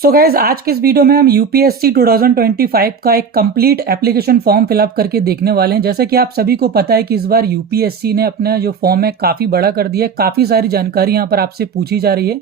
So guys आज के इस वीडियो में हम यूपीएससी 2025 का एक कंप्लीट एप्लीकेशन फॉर्म फिलअप करके देखने वाले हैं। जैसे कि आप सभी को पता है कि इस बार यूपीएससी ने अपना जो फॉर्म है काफ़ी बड़ा कर दिया है। काफ़ी सारी जानकारी यहाँ पर आपसे पूछी जा रही है,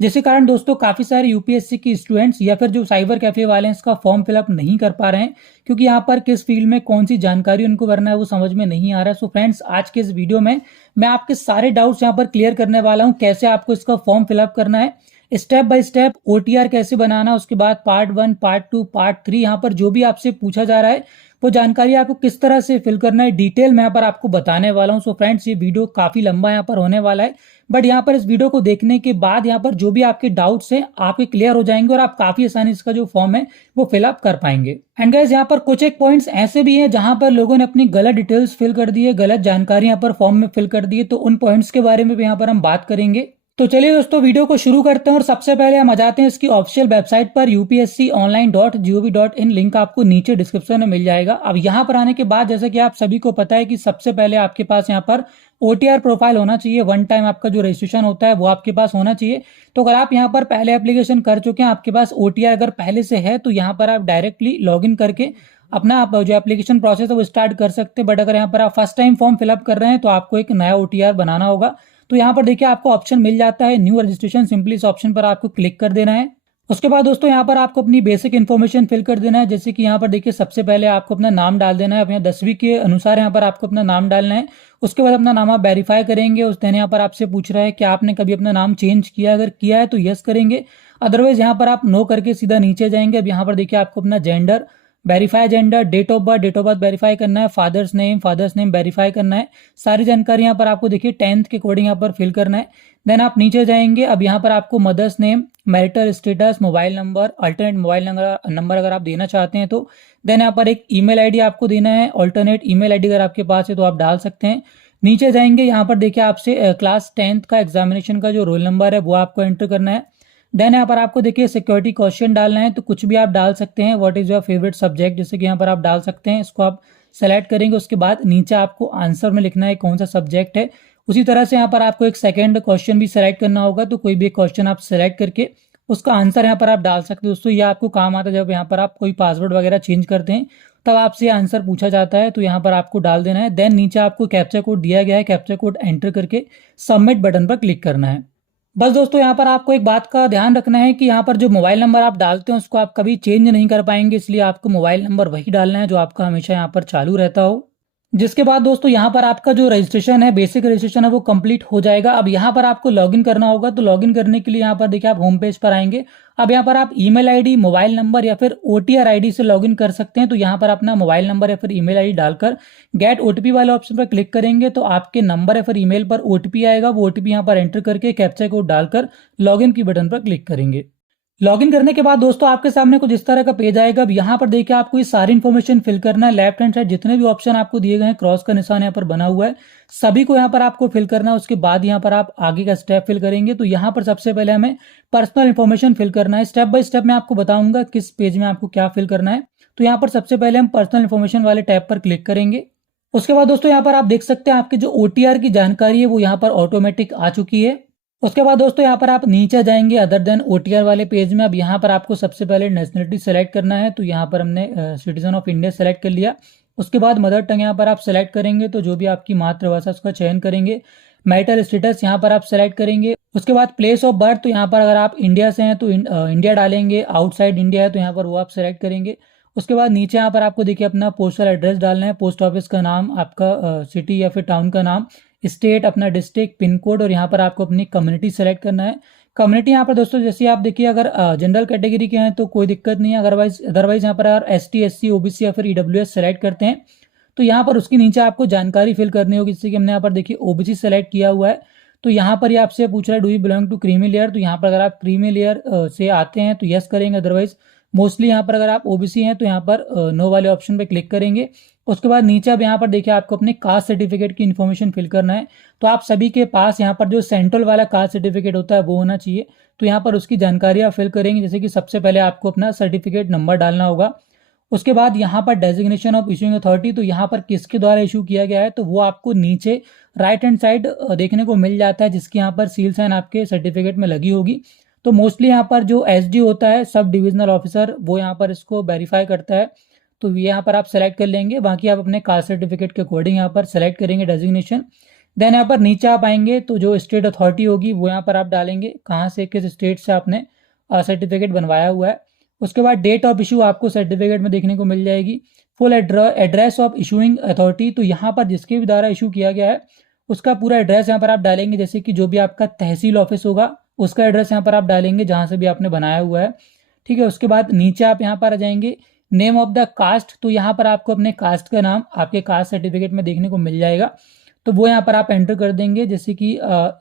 जिसके कारण दोस्तों काफ़ी सारे यूपीएससी के स्टूडेंट्स या फिर जो साइबर कैफे वाले हैं इसका फॉर्म फिलअप नहीं कर पा रहे हैं, क्योंकि यहाँ पर किस फील्ड में कौन सी जानकारी उनको भरना है वो समझ में नहीं आ रहा है। सो फ्रेंड्स, आज के इस वीडियो में मैं आपके सारे डाउट्स यहाँ पर क्लियर करने वाला हूँ। कैसे आपको इसका फॉर्म फिलअप करना है, स्टेप बाय स्टेप ओटीआर कैसे बनाना, उसके बाद पार्ट 1, पार्ट 2, पार्ट 3, यहाँ पर जो भी आपसे पूछा जा रहा है वो जानकारी आपको किस तरह से फिल करना है डिटेल में यहाँ पर आपको बताने वाला हूँ। सो फ्रेंड्स, ये वीडियो काफी लंबा यहाँ पर होने वाला है, बट यहाँ पर इस वीडियो को देखने के बाद यहाँ पर जो भी आपके डाउट्स हैं आपके क्लियर हो जाएंगे और आप काफी आसानी इसका जो फॉर्म है वो फिलअप कर पाएंगे। एंड गाइस, यहाँ पर कुछ एक पॉइंट्स ऐसे भी हैं जहां पर लोगों ने अपनी गलत डिटेल्स फिल कर दी है, गलत जानकारी यहाँ पर फॉर्म में फिल कर दी है, तो उन पॉइंट्स के बारे में भी यहाँ पर हम बात करेंगे। तो चलिए दोस्तों, वीडियो को शुरू करते हैं और सबसे पहले हम आ जाते हैं इसकी ऑफिशियल वेबसाइट पर upsconline.gov.in। लिंक आपको नीचे डिस्क्रिप्शन में मिल जाएगा। अब यहाँ पर आने के बाद जैसे कि आप सभी को पता है कि सबसे पहले आपके पास यहाँ पर ओटीआर प्रोफाइल होना चाहिए। वन टाइम आपका जो रजिस्ट्रेशन होता है वो आपके पास होना चाहिए। तो अगर आप यहाँ पर पहले एप्लीकेशन कर चुके हैं, आपके पास ओटीआर अगर पहले से है, तो यहाँ पर आप डायरेक्टली लॉग इन करके अपना आप जो एप्लीकेशन प्रोसेस है वो स्टार्ट कर सकते हैं। बट अगर यहाँ पर आप फर्स्ट टाइम फॉर्म फिलअप कर रहे हैं तो आपको एक नया ओटीआर बनाना होगा। तो यहाँ पर देखिए आपको ऑप्शन मिल जाता है न्यू रजिस्ट्रेशन, सिंपली इस ऑप्शन पर आपको क्लिक कर देना है। उसके बाद दोस्तों यहाँ पर आपको अपनी बेसिक इन्फॉर्मेशन फिल कर देना है। जैसे कि यहाँ पर देखिए सबसे पहले आपको अपना नाम डाल देना है, अपने 10वीं के अनुसार यहाँ पर आपको अपना नाम डालना है। उसके बाद अपना नाम आप वेरीफाई करेंगे। उस दिन यहाँ पर आपसे पूछ रहा है कि आपने कभी अपना नाम चेंज किया, अगर किया है तो यस करेंगे, अदरवाइज यहाँ पर आप नो करके सीधा नीचे जाएंगे। अब यहाँ पर देखिए आपको अपना gender verify, gender, date of birth verify करना है, फादर्स नेम वेरीफाई करना है। सारी जानकारी यहाँ पर आपको देखिए 10th के अकॉर्डिंग यहाँ पर फिल करना है। देन आप नीचे जाएंगे। अब यहाँ पर आपको mother's name, marital status, mobile number, alternate mobile number अगर आप देना चाहते हैं तो। देन यहाँ पर एक ईमेल आईडी आपको देना है। अल्टरनेट ईमेल आईडी अगर आपके पास है तो आप डाल सकते हैं। नीचे जाएंगे, यहाँ पर देखिए आपसे क्लास 10th का एग्जामिनेशन का जो रोल नंबर है वो आपको एंटर करना है। देन यहाँ पर आपको देखिए सिक्योरिटी क्वेश्चन डालना है, तो कुछ भी आप डाल सकते हैं। What is your favourite subject, जैसे कि यहाँ पर आप डाल सकते हैं, इसको आप सेलेक्ट करेंगे। उसके बाद नीचे आपको आंसर में लिखना है कौन सा सब्जेक्ट है। उसी तरह से यहाँ पर आपको एक सेकंड क्वेश्चन भी सेलेक्ट करना होगा, तो कोई भी क्वेश्चन आप सेलेक्ट करके उसका आंसर यहाँ पर आप डाल सकते हो। दोस्तों ये आपको काम आता है जब यहाँ पर आप कोई पासवर्ड वगैरह चेंज करते हैं, तब आपसे आंसर पूछा जाता है, तो यहाँ पर आपको डाल देना है। देन नीचे आपको कैप्चा कोड दिया गया है, कैप्चा कोड एंटर करके सबमिट बटन पर क्लिक करना है। बस दोस्तों, यहाँ पर आपको एक बात का ध्यान रखना है कि यहाँ पर जो मोबाइल नंबर आप डालते हैं उसको आप कभी चेंज नहीं कर पाएंगे, इसलिए आपको मोबाइल नंबर वही डालना है जो आपका हमेशा यहाँ पर चालू रहता हो। जिसके बाद दोस्तों यहाँ पर आपका जो रजिस्ट्रेशन है, बेसिक रजिस्ट्रेशन है, वो कंप्लीट हो जाएगा। अब यहाँ पर आपको लॉगिन करना होगा, तो लॉगिन करने के लिए यहाँ पर देखिए आप होम पेज पर आएंगे। अब यहाँ पर आप ईमेल आईडी, मोबाइल नंबर या फिर ओटीआर आईडी से लॉगिन कर सकते हैं। तो यहाँ पर अपना मोबाइल नंबर या फिर ईमेल आईडी डालकर गेट ओटीपी वाले ऑप्शन पर क्लिक करेंगे, तो आपके नंबर या फिर ईमेल पर ओटीपी आएगा। वो ओटीपी यहाँ पर एंटर करके कैप्चा कोड डालकर लॉगिन की बटन पर क्लिक करेंगे। लॉगिन करने के बाद दोस्तों आपके सामने कुछ इस तरह का पेज आएगा। अब यहाँ पर देखिए आपको ये सारी इन्फॉर्मेशन फिल करना है। लेफ्ट हैंड साइड जितने भी ऑप्शन आपको दिए गए हैं, क्रॉस का निशान यहाँ पर बना हुआ है, सभी को यहाँ पर आपको फिल करना है। उसके बाद यहाँ पर आप आगे का स्टेप फिल करेंगे। तो यहाँ पर सबसे पहले हमें पर्सनल इन्फॉर्मेशन फिल करना है। स्टेप बाय स्टेप मैं आपको बताऊंगा किस पेज में आपको क्या फिल करना है। तो यहाँ पर सबसे पहले हम पर्सनल इन्फॉर्मेशन वाले टैब पर क्लिक करेंगे। उसके बाद दोस्तों यहाँ पर आप देख सकते हैं आपकी जो ओटीआर की जानकारी है वो यहाँ पर ऑटोमेटिक आ चुकी है। उसके बाद दोस्तों यहाँ पर आप नीचे जाएंगे अदर देन ओटीआर वाले पेज में। अब यहाँ पर आपको सबसे पहले नेशनलिटी सेलेक्ट करना है, तो यहाँ पर हमने सिटीजन ऑफ इंडिया सेलेक्ट कर लिया। उसके बाद मदर टंग यहाँ पर आप सेलेक्ट करेंगे, तो जो भी आपकी मातृभाषा उसका चयन करेंगे। मैरिटल स्टेटस यहाँ पर आप सेलेक्ट करेंगे। उसके बाद प्लेस ऑफ बर्थ, तो यहाँ पर अगर आप इंडिया से हैं तो इंडिया डालेंगे, आउटसाइड इंडिया है तो यहाँ पर वो आप सेलेक्ट करेंगे। उसके बाद नीचे यहाँ पर आपको देखिए अपना पोस्टल एड्रेस डालना है, पोस्ट ऑफिस का नाम, आपका सिटी या फिर टाउन का नाम, स्टेट, अपना डिस्ट्रिक्ट, पिन कोड, और यहाँ पर आपको अपनी कम्युनिटी सेलेक्ट करना है। कम्युनिटी यहाँ पर दोस्तों जैसे आप देखिए अगर जनरल कैटेगरी के हैं तो कोई दिक्कत नहीं है, अदरवाइज यहाँ पर अगर एसटी, एससी, ओबीसी या फिर ईडब्ल्यूएस सेलेक्ट करते हैं तो यहाँ पर उसके नीचे आपको जानकारी फिल करनी होगी। जैसे कि हमने यहाँ पर देखिए ओबीसी सेलेक्ट किया हुआ है, तो यहाँ पर ये आपसे पूछ रहा है do you belong to creamy layer. तो यहाँ पर अगर आप क्रीमी लेयर से आते हैं तो यस करेंगे, अदरवाइज मोस्टली यहाँ पर अगर आप ओबीसी हैं तो यहाँ पर नो वाले ऑप्शन पे क्लिक करेंगे। उसके बाद नीचे अब यहाँ पर देखिए आपको अपने कास्ट सर्टिफिकेट की इन्फॉर्मेशन फिल करना है। तो आप सभी के पास यहाँ पर जो सेंट्रल वाला कास्ट सर्टिफिकेट होता है वो होना चाहिए, तो यहाँ पर उसकी जानकारी आप फिल करेंगे। जैसे कि सबसे पहले आपको अपना सर्टिफिकेट नंबर डालना होगा। उसके बाद यहाँ पर डेजिग्नेशन ऑफ इशूइंग अथॉरिटी, तो यहाँ पर किसके द्वारा इशू किया गया है, तो वो आपको नीचे राइट हैंड साइड देखने को मिल जाता है, जिसकी यहाँ पर सील साइन आपके सर्टिफिकेट में लगी होगी। तो मोस्टली यहाँ पर जो एसडी होता है, सब डिविजनल ऑफिसर, वो यहाँ पर इसको वेरीफाई करता है। तो यहाँ पर आप सेलेक्ट कर लेंगे। बाकी आप अपने कास्ट सर्टिफिकेट के अकॉर्डिंग यहाँ पर सेलेक्ट करेंगे डेजिग्नेशन। देन यहाँ पर नीचे आप आएंगे तो जो स्टेट अथॉरिटी होगी वो यहाँ पर आप डालेंगे, कहाँ से, किस स्टेट से आपने सर्टिफिकेट बनवाया हुआ है। उसके बाद डेट ऑफ इशू आपको सर्टिफिकेट में देखने को मिल जाएगी। Full address of issuing authority, तो यहाँ पर जिसके भी द्वारा इशू किया गया है उसका पूरा एड्रेस यहाँ पर आप डालेंगे। जैसे कि जो भी आपका तहसील ऑफिस होगा उसका एड्रेस यहाँ पर आप डालेंगे जहाँ से भी आपने बनाया हुआ है। ठीक है, उसके बाद नीचे आप यहाँ पर आ जाएंगे, नेम ऑफ द कास्ट, तो यहाँ पर आपको अपने कास्ट का नाम आपके कास्ट सर्टिफिकेट में देखने को मिल जाएगा। तो वो यहाँ पर आप एंटर कर देंगे। जैसे कि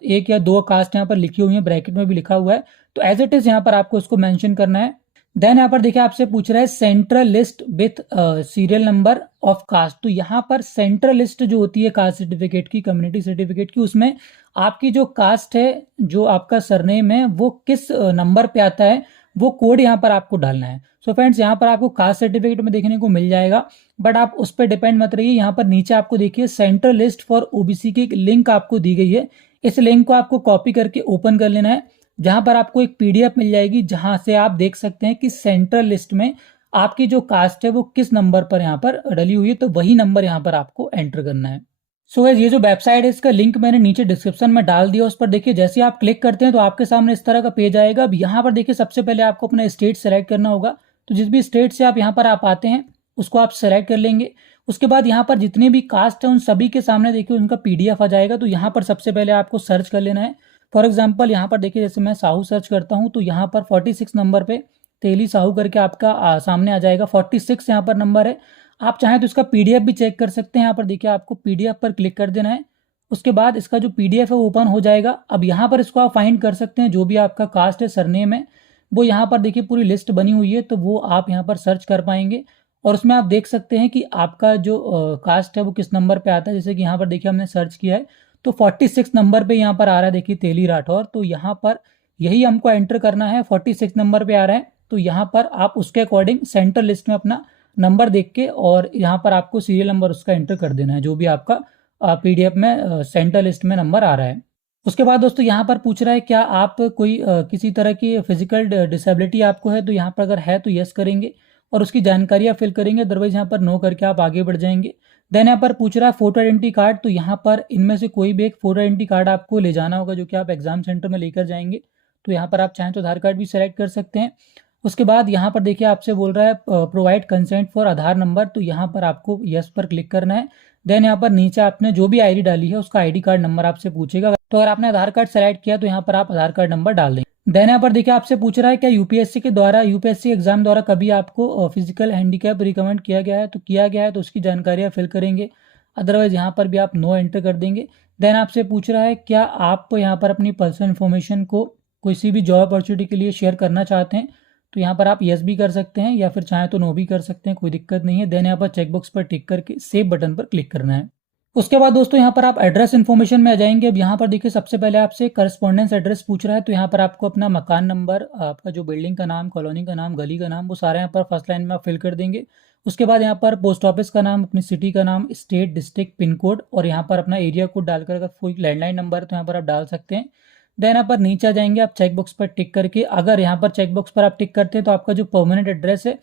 एक या दो कास्ट यहाँ पर लिखी हुई है, ब्रैकेट में भी लिखा हुआ है, तो एज इट इज यहाँ पर आपको उसको मेंशन करना है। देन यहाँ पर देखिए आपसे पूछ रहा है central list with serial number of caste, तो यहाँ पर सेंट्रल लिस्ट जो होती है कास्ट सर्टिफिकेट की, कम्युनिटी सर्टिफिकेट की, उसमें आपकी जो कास्ट है, जो आपका सरनेम है, वो किस नंबर पे आता है, वो कोड यहाँ पर आपको डालना है। सो फ्रेंड्स, यहाँ पर आपको कास्ट सर्टिफिकेट में देखने को मिल जाएगा, बट आप उस पर डिपेंड मत रहिए। यहाँ पर नीचे आपको देखिए सेंट्रल लिस्ट फॉर ओबीसी की एक लिंक आपको दी गई है। इस लिंक को आपको कॉपी करके ओपन कर लेना है, जहां पर आपको एक पीडीएफ मिल जाएगी, जहां से आप देख सकते हैं कि सेंट्रल लिस्ट में आपकी जो कास्ट है वो किस नंबर पर यहाँ पर डली हुई है, तो वही नंबर यहाँ पर आपको एंटर करना है। सो गाइस, ये जो वेबसाइट है इसका लिंक मैंने नीचे डिस्क्रिप्शन में डाल दिया, उस पर देखिए जैसे आप क्लिक करते हैं तो आपके सामने इस तरह का पेज आएगा। अब यहाँ पर देखिए सबसे पहले आपको अपना स्टेट सेलेक्ट करना होगा, तो जिस भी स्टेट से आप यहाँ पर आप आते हैं उसको आप सेलेक्ट कर लेंगे। उसके बाद यहाँ पर जितने भी कास्ट है उन सभी के सामने देखिए उनका पीडीएफ आ जाएगा। तो यहाँ पर सबसे पहले आपको सर्च कर लेना है। फॉर एग्जाम्पल यहाँ पर देखिए, जैसे मैं साहू सर्च करता हूँ तो यहाँ पर 46 नंबर पे तेली साहू करके आपका सामने आ जाएगा। 46 यहाँ पर नंबर है। आप चाहें तो इसका पीडीएफ भी चेक कर सकते हैं। यहाँ पर देखिए आपको पीडीएफ पर क्लिक कर देना है। उसके बाद इसका जो पीडीएफ है वो ओपन हो जाएगा। अब यहाँ पर इसको आप फाइंड कर सकते हैं, जो भी आपका कास्ट है, सरनेम है, वो यहाँ पर देखिए पूरी लिस्ट बनी हुई है, तो वो आप यहाँ पर सर्च कर पाएंगे। और उसमें आप देख सकते हैं कि आपका जो कास्ट है वो किस नंबर पे आता है। जैसे कि यहाँ पर देखिए हमने सर्च किया है तो 46 नंबर पे यहाँ पर आ रहा है, देखिए तेली राठौर। तो यहाँ पर यही हमको एंटर करना है, 46 नंबर पे आ रहा है। तो यहाँ पर आप उसके अकॉर्डिंग सेंट्रल लिस्ट में अपना नंबर देख के और यहाँ पर आपको सीरियल नंबर उसका एंटर कर देना है, जो भी आपका पीडीएफ में सेंट्रल लिस्ट में नंबर आ रहा है। उसके बाद दोस्तों यहाँ पर पूछ रहा है क्या आप कोई किसी तरह की फिजिकल डिसेबिलिटी आपको है, तो यहाँ पर अगर है तो यस करेंगे और उसकी जानकारी आप फिल करेंगे, अदरवाइज यहाँ पर नो करके आप आगे बढ़ जाएंगे। देन यहाँ पर पूछ रहा है फोटो आइडेंटिटी कार्ड, तो यहाँ पर इनमें से कोई भी एक फोटो आइडेंटिटी कार्ड आपको ले जाना होगा, जो कि आप एग्जाम सेंटर में लेकर जाएंगे। तो यहाँ पर आप चाहें तो आधार कार्ड भी सेलेक्ट कर सकते हैं। उसके बाद यहाँ पर देखिए आपसे बोल रहा है provide consent for Aadhaar number, तो यहाँ पर आपको यस पर क्लिक करना है। देन यहाँ पर नीचे आपने जो भी आईडी डाली है उसका आईडी कार्ड नंबर आपसे पूछेगा, तो अगर आपने आधार कार्ड सेलेक्ट किया तो यहाँ पर आप आधार कार्ड नंबर डाल देंगे। देन यहाँ पर देखिए आपसे पूछ रहा है क्या यूपीएससी के द्वारा, यूपीएससी एग्जाम द्वारा कभी आपको फिजिकल हैंडीकैप रिकमेंड किया गया है, तो किया गया है तो उसकी जानकारी आप फिल करेंगे, अदरवाइज यहाँ पर भी आप नो एंटर कर देंगे। देन आपसे पूछ रहा है क्या आप यहाँ पर अपनी पर्सनल इन्फॉर्मेशन को किसी भी जॉब अपॉर्चुनिटी के लिए शेयर करना चाहते हैं, तो यहाँ पर आप यस भी कर सकते हैं या फिर चाहें तो नो भी कर सकते हैं, कोई दिक्कत नहीं है। देन यहाँ पर चेकबॉक्स पर टिक करके सेव बटन पर क्लिक करना है। उसके बाद दोस्तों यहाँ पर आप एड्रेस इन्फॉर्मेशन में आ जाएंगे। अब यहाँ पर देखिए सबसे पहले आपसे करस्पॉन्डेंस एड्रेस पूछ रहा है, तो यहाँ पर आपको अपना मकान नंबर, आपका जो बिल्डिंग का नाम, कॉलोनी का नाम, गली का नाम, वो सारा यहाँ पर फर्स्ट लाइन में आप फिल कर देंगे। उसके बाद यहाँ पर पोस्ट ऑफिस का नाम, अपनी सिटी का नाम, स्टेट, डिस्ट्रिक्ट, पिन कोड और यहाँ पर अपना एरिया कोड डालकर, अगर कोई लैंडलाइन नंबर है तो यहाँ पर आप डाल सकते हैं। देन यहाँ पर नीचे आ जाएंगे आप चेकबॉक्स पर टिक करके। अगर यहाँ पर चेकबॉक्स पर आप टिक करते हैं तो आपका जो परमानेंट एड्रेस है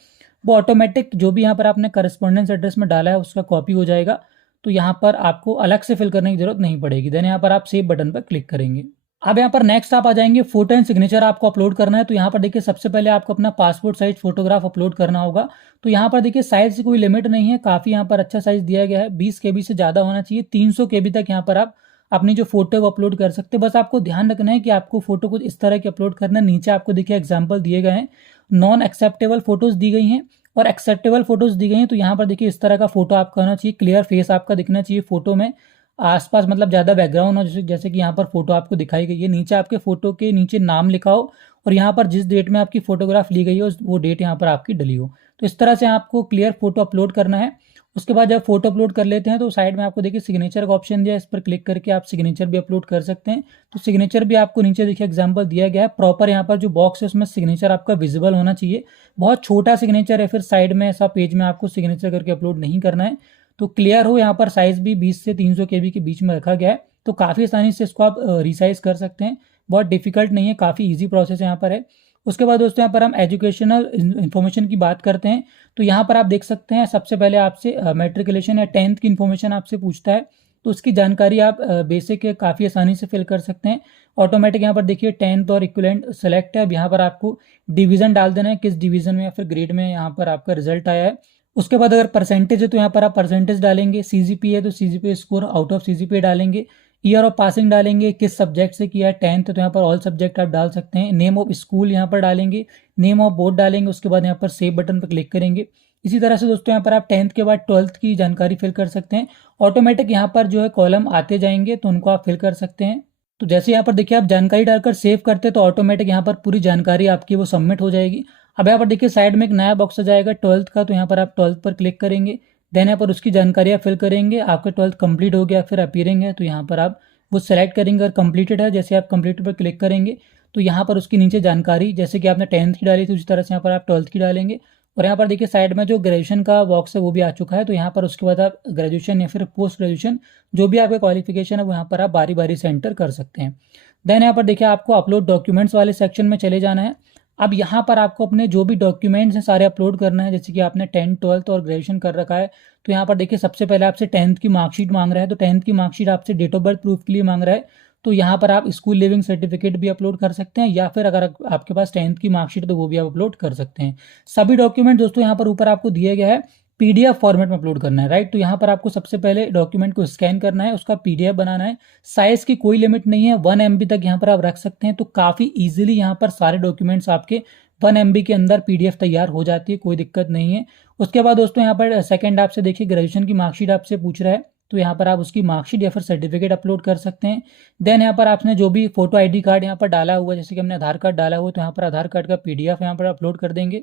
वो ऑटोमेटिक जो भी यहाँ पर आपने करस्पॉन्डेंस एड्रेस में डाला है उसका कॉपी हो जाएगा, तो यहाँ पर आपको अलग से फिल करने की जरूरत नहीं पड़ेगी। देन यहाँ पर आप सेव बटन पर क्लिक करेंगे। अब यहाँ पर नेक्स्ट आप आ जाएंगे, फोटो एंड सिग्नेचर आपको अपलोड करना है। तो यहाँ पर देखिए सबसे पहले आपको अपना पासपोर्ट साइज फोटोग्राफ अपलोड करना होगा। तो यहाँ पर देखिए साइज की कोई लिमिट नहीं है, काफी यहाँ पर अच्छा साइज दिया गया है, 20 KB से ज्यादा होना चाहिए, 300 KB तक यहाँ पर आप अपनी जो फोटो है वो अपलोड कर सकते हैं। बस आपको ध्यान रखना है कि आपको फोटो कुछ इस तरह की अपलोड करना है। नीचे आपको देखिए एग्जाम्पल दिए गए हैं, नॉन एक्सेप्टेबल फोटोज दी गई हैं और एक्सेप्टेबल फोटोज दी गई हैं। तो यहाँ पर देखिए इस तरह का फोटो आपका होना चाहिए, क्लियर फेस आपका दिखना चाहिए फोटो में, आसपास मतलब ज्यादा बैकग्राउंड हो, जैसे कि यहाँ पर फोटो आपको दिखाई गई है। नीचे आपके फोटो के नीचे नाम लिखा हो और यहाँ पर जिस डेट में आपकी फोटोग्राफ ली गई हो वो डेट यहाँ पर आपकी डली हो। तो इस तरह से आपको क्लियर फोटो अपलोड करना है। उसके बाद जब फोटो अपलोड कर लेते हैं तो साइड में आपको देखिए सिग्नेचर का ऑप्शन दिया है, इस पर क्लिक करके आप सिग्नेचर भी अपलोड कर सकते हैं। तो सिग्नेचर भी आपको नीचे देखिए एग्जांपल दिया गया है, प्रॉपर यहाँ पर जो बॉक्स है उसमें सिग्नेचर आपका विजिबल होना चाहिए। बहुत छोटा सिग्नेचर है, फिर साइड में ऐसा पेज में आपको सिग्नेचर करके अपलोड नहीं करना है। तो क्लियर हो, यहाँ पर साइज भी 20 से 300 KB के बीच में रखा गया है, तो काफ़ी आसानी से इसको आप रिसाइज कर सकते हैं। बहुत डिफिकल्ट नहीं है, काफ़ी ईजी प्रोसेस यहाँ पर है। उसके बाद दोस्तों यहाँ पर हम एजुकेशनल इन्फॉर्मेशन की बात करते हैं, तो यहाँ पर आप देख सकते हैं सबसे पहले आपसे मैट्रिकुलेशन या 10th की इन्फॉर्मेशन आपसे पूछता है, तो उसकी जानकारी आप बेसिक काफ़ी आसानी से फिल कर सकते हैं। ऑटोमेटिक यहाँ पर देखिए 10th और इक्विवेलेंट सेलेक्ट है। अब यहाँ पर आपको डिवीजन डाल देना है, किस डिवीजन में या फिर ग्रेड में यहाँ पर आपका रिजल्ट आया है। उसके बाद अगर परसेंटेज है तो यहाँ पर आप परसेंटेज डालेंगे, सीजीपीए है तो CGPA score out of CGPA डालेंगे, ईयर ऑफ पासिंग डालेंगे, किस सब्जेक्ट से किया है, 10th तो यहाँ पर ऑल सब्जेक्ट आप डाल सकते हैं, नेम ऑफ स्कूल यहाँ पर डालेंगे, नेम ऑफ बोर्ड डालेंगे, उसके बाद यहाँ पर सेव बटन पर क्लिक करेंगे। इसी तरह से दोस्तों यहाँ पर आप 10th के बाद 12th की जानकारी फिल कर सकते हैं। ऑटोमेटिक यहाँ पर जो है कॉलम आते जाएंगे तो उनको आप फिल कर सकते हैं। तो जैसे यहाँ पर देखिए आप जानकारी डालकर सेव करते हैं तो ऑटोमेटिक यहाँ पर पूरी जानकारी आपकी वो सबमिट हो जाएगी। अब यहाँ पर देखिए साइड में एक नया बॉक्स आ जाएगा 12th का, तो यहाँ पर आप 12th पर क्लिक करेंगे, देन यहाँ पर उसकी जानकारी आप फिल करेंगे। आपका 12th कंप्लीट हो गया फिर अपीयरिंग है तो यहाँ पर आप वो सेलेक्ट करेंगे, और कंप्लीटेड है जैसे आप कंप्लीटेड पर क्लिक करेंगे तो यहाँ पर उसकी नीचे जानकारी जैसे कि आपने 10th की डाली थी उसी तरह से यहाँ पर आप 12th की डालेंगे। और यहाँ पर देखिए साइड में जो ग्रेजुएशन का बॉक्स है वो भी आ चुका है, तो यहाँ पर उसके बाद आप ग्रेजुएशन या फिर पोस्ट ग्रेजुएशन जो भी आपका क्वालिफिकेशन है वो यहाँ पर आप बारी बारी से एंटर कर सकते हैं। देन यहाँ पर देखिए आपको अपलोड डॉक्यूमेंट्स वाले सेक्शन में चले जाना है। अब यहाँ पर आपको अपने जो भी डॉक्यूमेंट्स हैं सारे अपलोड करना है, जैसे कि आपने 10th 12th और ग्रेजुएशन कर रखा है तो यहाँ पर देखिए सबसे पहले आपसे 10th की मार्कशीट मांग रहा है, तो 10th की मार्कशीट आपसे डेट ऑफ बर्थ प्रूफ के लिए मांग रहा है, तो यहाँ पर आप स्कूल लिविंग सर्टिफिकेट भी अपलोड कर सकते हैं, या फिर अगर आपके पास 10th की मार्कशीट तो वो भी आप अपलोड कर सकते हैं। सभी डॉक्यूमेंट दोस्तों यहाँ पर ऊपर आपको दिया गया है, पीडीएफ फॉर्मेट में अपलोड करना है, राइट। तो यहाँ पर आपको सबसे पहले डॉक्यूमेंट को स्कैन करना है, उसका पीडीएफ बनाना है। साइज की कोई लिमिट नहीं है, 1 MB तक यहाँ पर आप रख सकते हैं, तो काफ़ी ईजिली यहाँ पर सारे डॉक्यूमेंट्स आपके 1 MB के अंदर पीडीएफ तैयार हो जाती है, कोई दिक्कत नहीं है। उसके बाद दोस्तों यहाँ पर सेकंड आपसे देखिए ग्रेजुएशन की मार्कशीट आपसे पूछ रहा है, तो यहाँ पर आप उसकी मार्कशीट या फिर सर्टिफिकेट अपलोड कर सकते हैं। देन यहाँ पर आपने जो भी फोटो आईडी कार्ड यहाँ पर डाला हुआ है, जैसे कि हमने आधार कार्ड डाला हुआ है, तो यहाँ पर आधार कार्ड का पीडीएफ यहाँ पर अपलोड कर देंगे।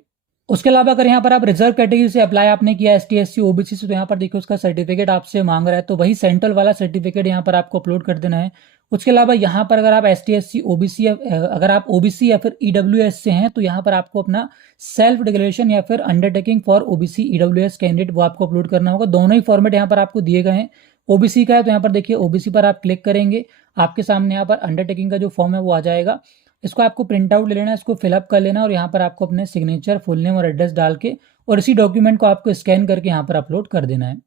उसके अलावा अगर यहाँ पर आप रिजर्व कैटेगरी से अप्लाई आपने किया ST SC OBC से, तो यहाँ पर देखिए उसका सर्टिफिकेट आपसे मांग रहा है, तो वही सेंट्रल वाला सर्टिफिकेट यहाँ पर आपको अपलोड कर देना है। उसके अलावा यहाँ पर अगर आप ST SC OBC अगर आप OBC या फिर EWS से हैं तो यहाँ पर आपको अपना सेल्फ डिक्लेरेशन या फिर undertaking for OBC EWS candidate वो आपको अपलोड करना होगा। दोनों ही फॉर्मेट यहाँ पर आपको दिए गए हैं। OBC का है तो यहाँ पर देखिए OBC पर आप क्लिक करेंगे, आपके सामने यहाँ पर अंडरटेकिंग का जो फॉर्म है वो आ जाएगा। इसको आपको प्रिंट आउट ले लेना है, इसको फिलअप कर लेना, और यहाँ पर आपको अपने सिग्नेचर, फुल नेम और एड्रेस डाल के और इसी डॉक्यूमेंट को आपको स्कैन करके यहाँ पर अपलोड कर देना है।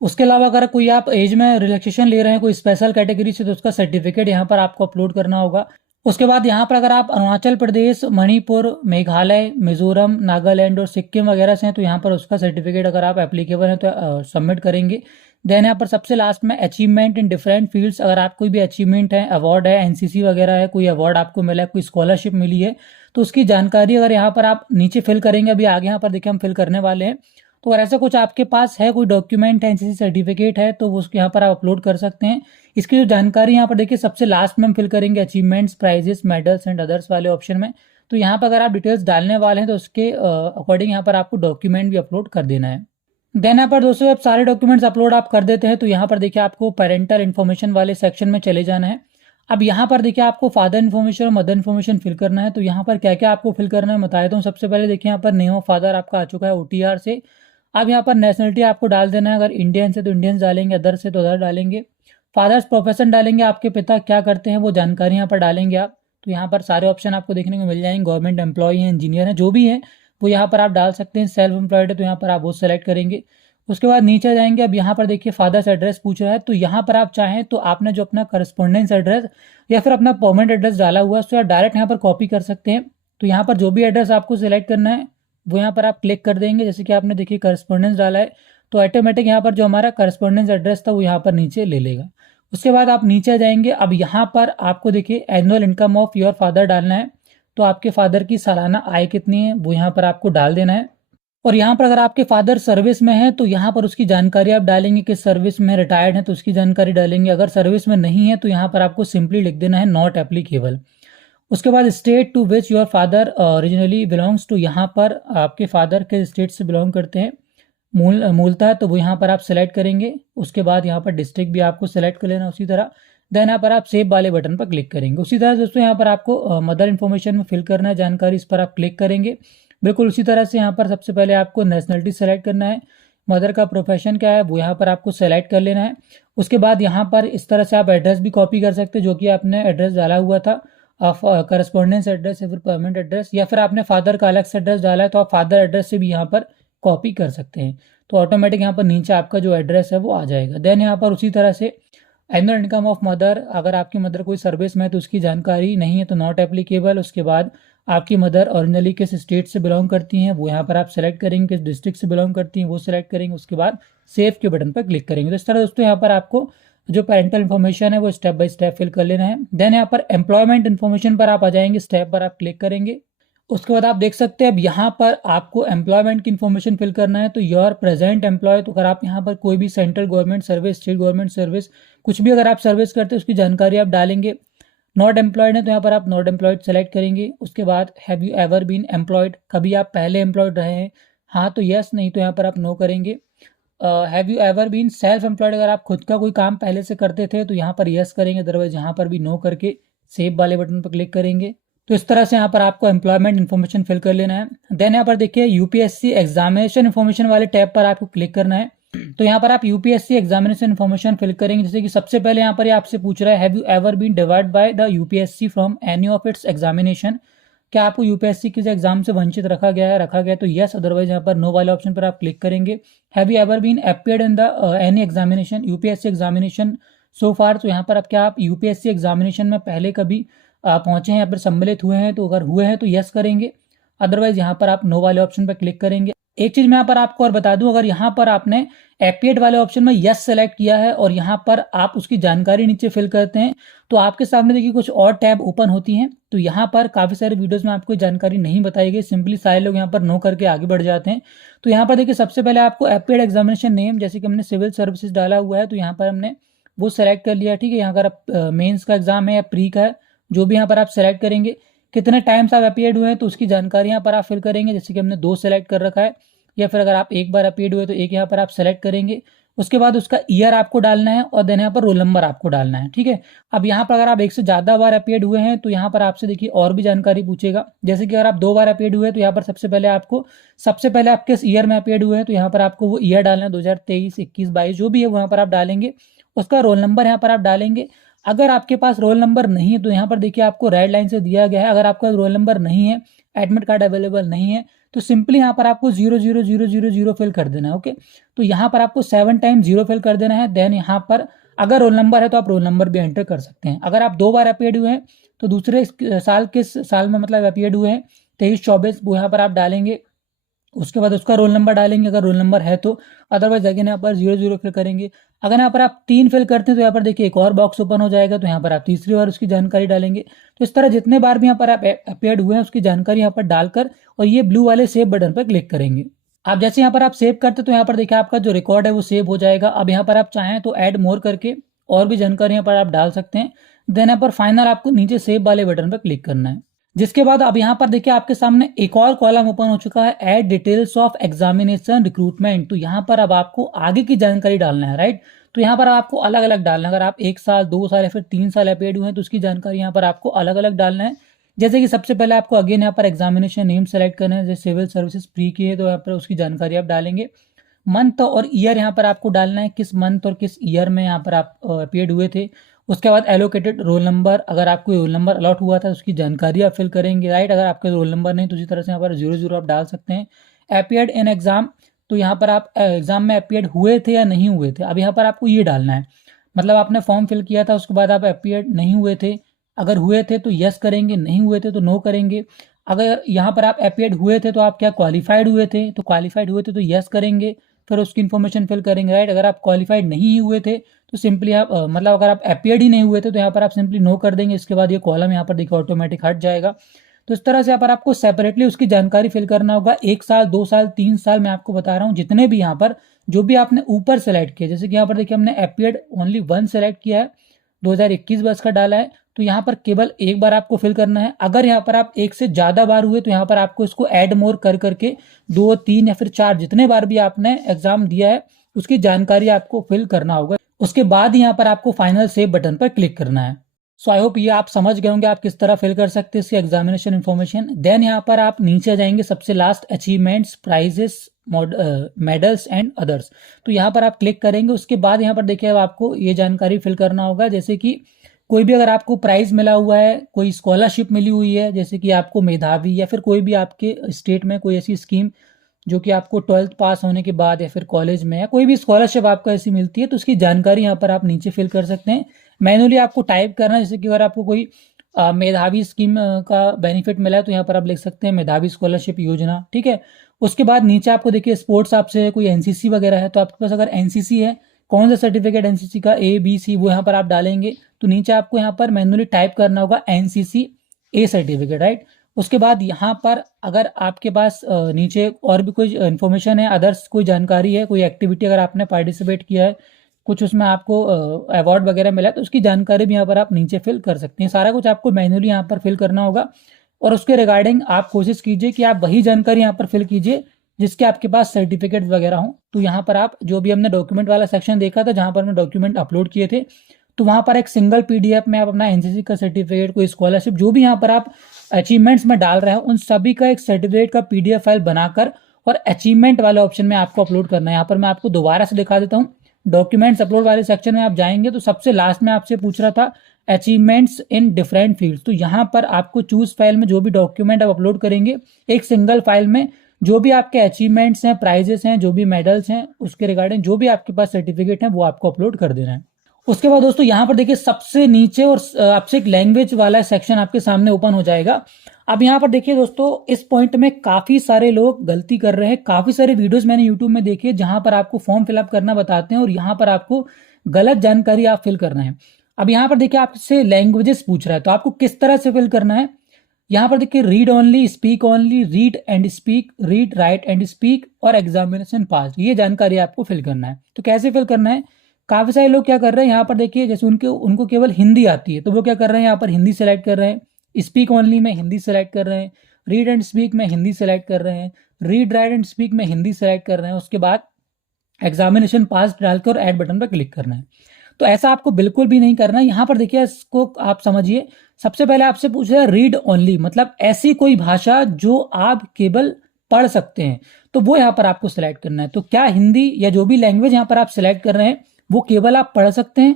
उसके अलावा अगर कोई आप एज में रिलैक्सेशन ले रहे हैं कोई स्पेशल कैटेगरी से, तो उसका सर्टिफिकेट यहाँ पर आपको अपलोड करना होगा। उसके बाद यहाँ पर अगर आप अरुणाचल प्रदेश, मणिपुर, मेघालय, मिजोरम, नागालैंड और सिक्किम वगैरह से हैं तो यहाँ पर उसका सर्टिफिकेट अगर आप एप्लीकेबल हैं तो सबमिट करेंगे। देन यहाँ पर सबसे लास्ट में अचीवमेंट इन डिफरेंट फील्ड्स, अगर आप कोई भी अचीवमेंट है, अवार्ड है, एनसीसी वगैरह है, कोई अवार्ड आपको मिला है, कोई स्कॉलरशिप मिली है, तो उसकी जानकारी अगर यहाँ पर आप नीचे फिल करेंगे, अभी आगे यहाँ पर देखिए हम फिल करने वाले हैं, तो अगर ऐसा कुछ आपके पास है, कोई डॉक्यूमेंट है, एनसीसी सर्टिफिकेट है, तो उसको यहाँ पर आप अपलोड कर सकते हैं। इसकी जो जानकारी यहाँ पर देखिए सबसे लास्ट में हम फिल करेंगे achievements, prizes, medals and others वाले ऑप्शन में, तो यहाँ पर अगर आप डिटेल्स डालने वाले हैं तो उसके अकॉर्डिंग यहाँ पर आपको डॉक्यूमेंट भी अपलोड कर देना है। देन यहाँ पर दोस्तों जब सारे डॉक्यूमेंट्स अपलोड आप कर देते हैं तो यहाँ पर देखिए आपको पेरेंटल इन्फॉर्मेशन वाले सेक्शन में चले जाना है। अब यहाँ पर देखिए आपको फादर इन्फॉर्मेशन और मदर इन्फॉर्मेशन फिल करना है, तो यहाँ पर क्या क्या आपको फिल करना है बता देता हूँ। सबसे पहले देखिए यहाँ पर नेम ऑफ फादर आपका आ चुका है OTR से। अब यहाँ पर नेशनलिटी आपको डाल देना है, अगर इंडियन से तो इंडियन डालेंगे, अदर से तो अदर डालेंगे। फादर्स प्रोफेशन डालेंगे, आपके पिता क्या करते हैं वो जानकारी यहाँ पर डालेंगे आप। तो यहाँ पर सारे ऑप्शन आपको देखने को मिल जाएंगे, गवर्नमेंट एम्प्लॉय हैं, इंजीनियर हैं, जो भी है वो यहाँ पर आप डाल सकते हैं। सेल्फ एम्प्लॉयड है तो यहाँ पर आप वो सेलेक्ट करेंगे। उसके बाद नीचे जाएंगे, अब यहाँ पर देखिए फादर्स एड्रेस पूछ रहा है, तो यहाँ पर आप चाहें तो आपने जो अपना करस्पॉन्डेंस एड्रेस या फिर अपना परमानेंट एड्रेस डाला हुआ है उसको आप डायरेक्ट यहाँ पर कॉपी कर सकते हैं। तो यहाँ पर जो भी एड्रेस आपको सिलेक्ट करना है वो यहाँ पर आप क्लिक कर देंगे। जैसे कि आपने देखिए करस्पॉन्डेंस डाला है तो ऑटोमेटिक यहाँ पर जो हमारा करस्पॉन्डेंस एड्रेस था वो यहाँ पर नीचे ले लेगा। उसके बाद आप नीचे जाएंगे, अब यहाँ पर आपको देखिए annual income of your father डालना है, तो आपके फादर की सालाना आय कितनी है वो यहाँ पर आपको डाल देना है। और यहाँ पर अगर आपके फादर सर्विस में है तो यहाँ पर उसकी जानकारी आप डालेंगे कि सर्विस में रिटायर्ड है तो उसकी जानकारी डालेंगे। अगर सर्विस में नहीं है तो यहाँ पर आपको सिंपली लिख देना है नॉट एप्लीकेबल। उसके बाद state to which your father originally belongs to, यहाँ पर आपके फादर के स्टेट से बिलोंग करते हैं मूलतः, तो वो यहाँ पर आप सेलेक्ट करेंगे। उसके बाद यहाँ पर डिस्ट्रिक्ट भी आपको सेलेक्ट कर लेना उसी तरह। देन यहाँ पर आप सेव वाले बटन पर क्लिक करेंगे। उसी तरह दोस्तों यहाँ पर आपको मदर इन्फॉर्मेशन में फिल करना है जानकारी, इस पर आप क्लिक करेंगे। बिल्कुल उसी तरह से यहाँ पर सबसे पहले आपको नेशनलिटी सेलेक्ट करना है, मदर का प्रोफेशन क्या है वो यहाँ पर आपको सेलेक्ट कर लेना है। उसके बाद यहाँ पर इस तरह से आप एड्रेस भी कॉपी कर सकते हैं जो कि आपने एड्रेस डाला हुआ था। करस्पॉन्डेंस एड्रेस या फिर परमानेंट एड्रेस, या फिर आपने फादर का अलग से एड्रेस डाला है तो आप फादर एड्रेस से भी यहाँ पर कॉपी कर सकते हैं। तो ऑटोमेटिक यहाँ पर नीचे आपका जो एड्रेस है वो आ जाएगा। देन यहाँ पर उसी तरह से एनुअल इनकम ऑफ मदर, अगर आपकी मदर कोई सर्विस में है तो उसकी जानकारी नहीं है तो नॉट एप्लीकेबल। उसके बाद आपकी मदर ओरिजिनली किस स्टेट से बिलोंग करती हैं वो यहाँ पर आप सेलेक्ट करेंगे, किस डिस्ट्रिक्ट से बिलोंग करती हैं वो सेलेक्ट करेंगे, उसके बाद सेव के बटन पर क्लिक करेंगे। तो इस तरह दोस्तों यहाँ पर आपको जो पेरेंटल इन्फॉर्मेशन है वो स्टेप बाय स्टेप फिल कर लेना है। देन यहाँ पर एम्प्लॉयमेंट इन्फॉर्मेशन पर आप आ जाएंगे, स्टेप पर आप क्लिक करेंगे। उसके बाद आप देख सकते हैं अब यहाँ पर आपको एम्प्लॉयमेंट की इन्फॉर्मेशन फिल करना है। तो योर प्रेजेंट एम्प्लॉय, तो अगर आप यहाँ पर कोई भी central government service, state government service, कुछ भी अगर आप सर्विस करते हैं उसकी जानकारी आप डालेंगे। नॉट एम्प्लॉयड है तो यहाँ पर आप नॉट एम्प्लॉयड सेलेक्ट करेंगे। उसके बाद have you ever been employed, कभी आप पहले एम्प्लॉयड रहे हैं, हाँ तो यस, नहीं तो यहाँ पर आप नो करेंगे। Have you ever been self employed, अगर आप खुद का कोई काम पहले से करते थे तो यहाँ पर यस करेंगे, अदरवाइज यहाँ पर भी नो करके सेव वाले बटन पर क्लिक करेंगे। तो इस तरह से यहाँ पर आपको एम्प्लॉयमेंट इन्फॉर्मेशन फिल कर लेना है। देन यहाँ पर देखिए यूपीएससी एग्जामिनेशन इन्फॉर्मेशन वाले टैब पर आपको क्लिक करना है। तो यहाँ पर आप यूपीएससी एग्जामिनेशन इन्फॉर्मेशन फिल करेंगे। जैसे कि सबसे पहले यहाँ पर आपसे पूछ रहा है have you ever been divide by the UPSC from any of its examination, क्या आपको यूपीएससी किसी एग्जाम से वंचित रखा गया तो यस, अदरवाइज यहाँ पर नो वाले ऑप्शन पर आप क्लिक करेंगे। Have you ever been appeared in the any examination, UPSC examination so far, तो यहाँ पर आप क्या आप यूपीएससी एग्जामिनेशन में पहले कभी पहुंचे हैं या फिर सम्मिलित हुए हैं, तो अगर हुए हैं तो यस करेंगे, अदरवाइज यहाँ पर आप नो वाले ऑप्शन पर क्लिक करेंगे। एक चीज मैं यहाँ पर आपको और बता दूं, अगर यहाँ पर आपने एपीएड वाले ऑप्शन में यस सेलेक्ट किया है और यहाँ पर आप उसकी जानकारी नीचे फिल करते हैं तो आपके सामने देखिए कुछ और टैब ओपन होती हैं। तो यहाँ पर काफी सारे वीडियोस में आपको जानकारी नहीं बताई गई, सिंपली सारे लोग यहाँ पर नो करके आगे बढ़ जाते हैं। तो यहाँ पर देखिए सबसे पहले आपको एपीएड एग्जामिनेशन नेम, जैसे कि हमने सिविल सर्विसेज डाला हुआ है तो यहाँ पर हमने वो सेलेक्ट कर लिया, ठीक है। यहाँ अगर आप मेन्स का एग्जाम है या प्री का है, जो भी यहाँ पर आप सेलेक्ट करेंगे, कितने टाइम्स आप अपीयर्ड हुए हैं तो उसकी जानकारी यहाँ पर आप फिल करेंगे, जैसे कि हमने 2 सेलेक्ट कर रखा है, या फिर अगर आप एक बार अपीयर्ड हुए तो एक यहाँ पर आप सेलेक्ट करेंगे। उसके बाद उसका ईयर आपको डालना है और देन यहाँ पर रोल नंबर आपको डालना है, ठीक है। अब यहाँ पर अगर आप एक से ज़्यादा बार अपीयर्ड हुए हैं तो यहाँ पर आपसे देखिए और भी जानकारी पूछेगा, जैसे कि अगर आप 2 बार अपीयर्ड हुए तो यहाँ पर सबसे पहले आप किस ईयर में अपीयर्ड हुए हैं तो यहाँ पर आपको वो ईयर डालना है, 2023, 21, 22 जो भी है वहाँ पर आप डालेंगे। उसका रोल नंबर यहाँ पर आप डालेंगे। अगर आपके पास रोल नंबर नहीं है तो यहाँ पर देखिए आपको रेड लाइन से दिया गया है, अगर आपका रोल नंबर नहीं है, एडमिट कार्ड अवेलेबल नहीं है, तो सिंपली यहाँ पर आपको 00000 फिल कर देना है, ओके। तो यहाँ पर आपको 7 टाइम 0 फिल कर देना है। देन यहाँ पर अगर रोल नंबर है तो आप रोल नंबर भी एंटर कर सकते हैं। अगर आप 2 बार अपीयर्ड हुए हैं तो दूसरे साल किस साल में मतलब अपीयर्ड हुए हैं, 23-24, वो यहाँ पर आप डालेंगे। उसके बाद उसका रोल नंबर डालेंगे अगर रोल नंबर है तो, अदरवाइज अगेन यहाँ पर 00 फिल करेंगे। अगर यहाँ पर आप 3 फिल करते हैं तो यहाँ पर देखिए एक और बॉक्स ओपन हो जाएगा, तो यहाँ पर आप तीसरी बार उसकी जानकारी डालेंगे। तो इस तरह जितने बार भी यहाँ पर आप अपीयर्ड हुए हैं उसकी जानकारी यहाँ पर डालकर और ये ब्लू वाले सेव बटन पर क्लिक करेंगे। आप जैसे यहाँ पर आप सेव करते तो यहाँ पर देखिए आपका जो रिकॉर्ड है वो सेव हो जाएगा। अब यहाँ पर आप चाहें तो ऐड मोर करके और भी जानकारी यहाँ पर आप डाल सकते हैं। देन यहाँ पर फाइनल आपको नीचे सेव वाले बटन पर क्लिक करना है। जिसके बाद अब यहाँ पर देखिए आपके सामने एक और कॉलम ओपन हो चुका है, add details of examination recruitment. तो यहाँ पर अब आपको आगे की जानकारी डालना है, राइट। तो यहाँ पर आपको अलग अलग डालना है, अगर आप 1 साल, 2 साल या फिर 3 साल अपीयर्ड हुए हैं तो उसकी जानकारी यहाँ पर आपको अलग अलग डालना है। जैसे कि सबसे पहले आपको अगेन यहाँ पर एग्जामिनेशन नेम सेलेक्ट करना है, जैसे सिविल सर्विसेज प्री की है तो यहाँ पर उसकी जानकारी आप डालेंगे। मंथ और ईयर यहाँ पर आपको डालना है, किस मंथ और किस ईयर में यहाँ पर आप अपीयर्ड हुए थे। उसके बाद एलोकेटेड रोल नंबर, अगर आपको रोल नंबर अलॉट हुआ था तो उसकी जानकारी आप फिल करेंगे, राइट। अगर आपका रोल नंबर नहीं तो उसी तरह से यहाँ पर 00 आप डाल सकते हैं। अपीयर्ड इन एग्जाम, तो यहाँ पर आप एग्जाम में अपीयर्ड हुए थे या नहीं हुए थे, अब यहाँ पर आपको ये डालना है, मतलब आपने फॉर्म फिल किया था उसके बाद आप अपीयर्ड नहीं हुए थे, अगर हुए थे तो यस करेंगे, नहीं हुए थे तो नो करेंगे। अगर यहाँ पर आप अपीयर्ड हुए थे तो आप क्या क्वालिफाइड हुए थे, तो क्वालिफाइड हुए थे तो यस करेंगे, फिर उसकी इन्फॉर्मेशन फिल करेंगे, राइट। अगर आप क्वालिफाइड नहीं हुए थे तो सिंपली आप मतलब अगर आप अपीयर्ड ही नहीं हुए थे तो यहाँ पर आप सिंपली नो कर देंगे। इसके बाद ये कॉलम यहाँ पर देखिए ऑटोमेटिक हट जाएगा। तो इस तरह से यहाँ पर आपको सेपरेटली उसकी जानकारी फिल करना होगा। 1 साल, 2 साल, 3 साल मैं आपको बता रहा हूँ, जितने भी यहाँ पर जो भी आपने ऊपर सेलेक्ट किया, जैसे कि यहाँ पर देखिए हमने अपीयर्ड ओनली 1 सेलेक्ट किया है, 2021 वर्ष का डाला है, तो यहाँ पर केवल एक बार आपको फिल करना है। अगर यहाँ पर आप 1 से ज्यादा बार हुए तो यहाँ पर आपको इसको ऐड मोर कर करके 2, 3 या फिर 4 जितने बार भी आपने एग्जाम दिया है उसकी जानकारी आपको फिल करना होगा। उसके बाद यहाँ पर आपको फाइनल सेव बटन पर क्लिक करना है। सो आई होप ये आप समझ गए होंगे आप किस तरह फिल कर सकते हैं इसकी एग्जामिनेशन इन्फॉर्मेशन। देन यहाँ पर आप नीचे जाएंगे, सबसे last achievements, prizes, medals and others, तो यहाँ पर आप क्लिक करेंगे। उसके बाद यहाँ पर देखिए अब आपको ये जानकारी फिल करना होगा, जैसे कि कोई भी अगर आपको प्राइज मिला हुआ है, कोई स्कॉलरशिप मिली हुई है, जैसे कि आपको मेधावी या फिर कोई भी आपके स्टेट में कोई ऐसी स्कीम जो कि आपको 12th पास होने के बाद या फिर कॉलेज में या कोई भी स्कॉलरशिप आपको ऐसी मिलती है, तो उसकी जानकारी यहाँ पर आप नीचे फिल कर सकते हैं। मैनुअली आपको टाइप करना है, जैसे कि अगर आपको कोई मेधावी स्कीम का बेनिफिट मिला है तो यहाँ पर आप लिख सकते हैं मेधावी स्कॉलरशिप योजना, ठीक है। उसके बाद नीचे आपको देखिए स्पोर्ट्स आपसे कोई एनसीसी वगैरह है, तो आपके पास अगर एनसीसी है, कौन सा सर्टिफिकेट एनसीसी का, A B C, वो यहाँ पर आप डालेंगे। तो नीचे आपको यहाँ पर मैनुअली टाइप करना होगा एनसीसी A सर्टिफिकेट, राइट। उसके बाद यहाँ पर अगर आपके पास नीचे और भी कोई इन्फॉर्मेशन है, अदर्स कोई जानकारी है, कोई एक्टिविटी अगर आपने पार्टिसिपेट किया है, कुछ उसमें आपको अवार्ड वगैरह मिला है, तो उसकी जानकारी भी यहाँ पर आप नीचे फिल कर सकते हैं। सारा कुछ आपको मैन्युअली यहाँ पर फिल करना होगा और उसके रिगार्डिंग आप कोशिश कीजिए कि आप वही जानकारी यहाँ पर फिल कीजिए जिसके आपके पास सर्टिफिकेट वगैरह हो। तो यहाँ पर आप जो भी हमने डॉक्यूमेंट वाला सेक्शन देखा था जहाँ पर हमने डॉक्यूमेंट अपलोड किए थे, तो वहाँ पर एक सिंगल PDF में आप अपना एनसीसी का सर्टिफिकेट, कोई स्कॉलरशिप, जो भी यहाँ पर आप अचीवमेंट्स में डाल रहे हैं, उन सभी का एक सर्टिफिकेट का PDF फाइल बनाकर और अचीवमेंट वाले ऑप्शन में आपको अपलोड करना है। यहाँ पर मैं आपको दोबारा से दिखा देता हूँ। डॉक्यूमेंट्स अपलोड वाले सेक्शन में आप जाएंगे तो सबसे लास्ट में आपसे पूछ रहा था अचीवमेंट्स इन डिफरेंट फील्ड्स, तो यहाँ पर आपको चूज फाइल में जो भी डॉक्यूमेंट आप अपलोड करेंगे, एक सिंगल फाइल में जो भी आपके अचीवमेंट्स हैं, प्राइजेस हैं, जो भी मेडल्स हैं, उसके रिगार्डिंग जो भी आपके पास सर्टिफिकेट है वो आपको अपलोड कर देना है। उसके बाद दोस्तों यहाँ पर देखिए सबसे नीचे और आपसे एक लैंग्वेज वाला सेक्शन आपके सामने ओपन हो जाएगा। अब यहाँ पर देखिए दोस्तों, इस पॉइंट में काफी सारे लोग गलती कर रहे हैं। काफी सारे वीडियोस मैंने यूट्यूब में देखे जहां पर आपको फॉर्म फिलअप करना बताते हैं और यहाँ पर आपको गलत जानकारी आप फिल करना है। अब यहाँ पर देखिए आपसे लैंग्वेजेस पूछ रहा है, तो आपको किस तरह से फिल करना है। यहाँ पर देखिए read only, speak only, read and speak, read write and speak और एग्जामिनेशन पास, ये जानकारी आपको फिल करना है। तो कैसे फिल करना है, काफी सारे लोग क्या कर रहे हैं यहाँ पर देखिए, जैसे उनको केवल हिंदी आती है तो वो क्या कर रहे हैं, यहाँ पर हिंदी सेलेक्ट कर रहे हैं, स्पीक ओनली में हिंदी सेलेक्ट कर रहे हैं, रीड एंड स्पीक में हिंदी सेलेक्ट कर रहे हैं, रीड राइट एंड स्पीक में हिंदी सेलेक्ट कर रहे हैं। उसके बाद एग्जामिनेशन पास डालकर ऐड बटन पर क्लिक करना है। तो ऐसा आपको बिल्कुल भी नहीं करना है। यहाँ पर देखिए इसको आप समझिए, सबसे पहले आपसे पूछ रहा है रीड ओनली, मतलब ऐसी कोई भाषा जो आप केवल पढ़ सकते हैं, तो वो यहाँ पर आपको सिलेक्ट करना है। तो क्या हिंदी या जो भी लैंग्वेज यहाँ पर आप सिलेक्ट कर रहे हैं वो केवल आप पढ़ सकते हैं।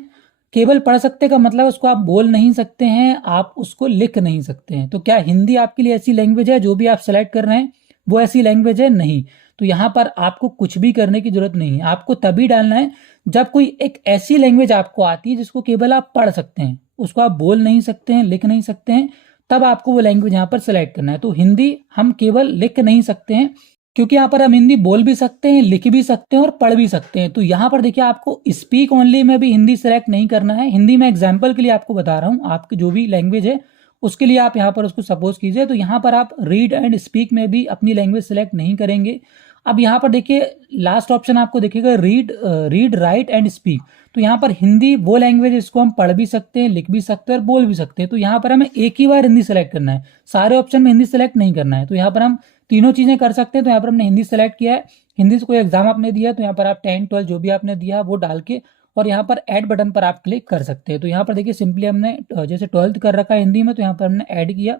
केवल पढ़ सकते का मतलब उसको आप बोल नहीं सकते हैं, आप उसको लिख नहीं सकते हैं। तो क्या हिंदी आपके लिए ऐसी लैंग्वेज है, जो भी आप सिलेक्ट कर रहे हैं वो ऐसी लैंग्वेज है? नहीं। तो यहाँ पर आपको कुछ भी करने की जरूरत नहीं है। आपको तभी डालना है जब कोई एक ऐसी लैंग्वेज आपको आती है जिसको केवल आप पढ़ सकते हैं, उसको आप बोल नहीं सकते हैं, लिख नहीं सकते हैं, तब आपको वो लैंग्वेज यहाँ पर सिलेक्ट करना है। तो हिंदी हम केवल लिख नहीं सकते हैं, क्योंकि यहाँ पर हम हिंदी बोल भी सकते हैं, लिख भी सकते हैं और पढ़ भी सकते हैं। तो यहाँ पर देखिए आपको स्पीक ओनली में भी हिंदी सेलेक्ट नहीं करना है। हिंदी में एग्जाम्पल के लिए आपको बता रहा हूँ, आपकी जो भी लैंग्वेज है उसके लिए आप यहाँ पर उसको सपोज कीजिए। तो यहाँ पर आप रीड एंड स्पीक में भी अपनी लैंग्वेज सेलेक्ट नहीं करेंगे। अब यहाँ पर देखिए लास्ट ऑप्शन आपको दिखेगा रीड राइट एंड स्पीक। तो यहाँ पर हिंदी वो लैंग्वेज इसको हम पढ़ भी सकते हैं, लिख भी सकते हैं और बोल भी सकते हैं। तो यहाँ पर हमें एक ही बार हिंदी सेलेक्ट करना है, सारे ऑप्शन में हिंदी सेलेक्ट नहीं करना है। तो यहाँ पर हम तीनों चीजें कर सकते हैं। तो यहाँ पर हमने हिंदी सेलेक्ट किया है, हिंदी से कोई एग्जाम आपने दिया तो यहाँ पर आप 10 12 जो भी आपने दिया वो डाल के और यहाँ पर ऐड बटन पर आप क्लिक कर सकते हैं। तो यहाँ पर देखिए सिंपली हमने जैसे 12th कर रखा है हिंदी में, तो यहाँ पर हमने ऐड किया।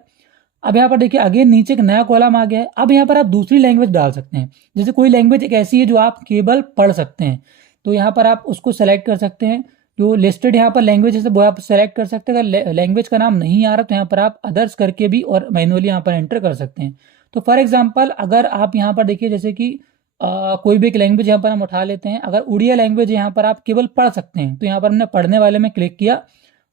अब यहाँ पर देखिए अगेन नीचे एक नया कॉलम आ गया है। अब यहाँ पर आप दूसरी लैंग्वेज डाल सकते हैं, जैसे कोई लैंग्वेज एक ऐसी है जो आप केवल पढ़ सकते हैं, तो यहाँ पर आप उसको सेलेक्ट कर सकते हैं। जो लिस्टेड यहाँ पर लैंग्वेज है वो आप सेलेक्ट कर सकते हैं। अगर लैंग्वेज का नाम नहीं आ रहा तो यहाँ पर आप अदर्स करके भी और मैनुअली यहाँ पर एंटर कर सकते हैं। तो फॉर एग्जाम्पल अगर आप यहाँ पर देखिए जैसे कि कोई भी एक लैंग्वेज यहाँ पर हम उठा लेते हैं, अगर उड़िया लैंग्वेज यहाँ पर आप केवल पढ़ सकते हैं, तो यहाँ पर हमने पढ़ने वाले में क्लिक किया,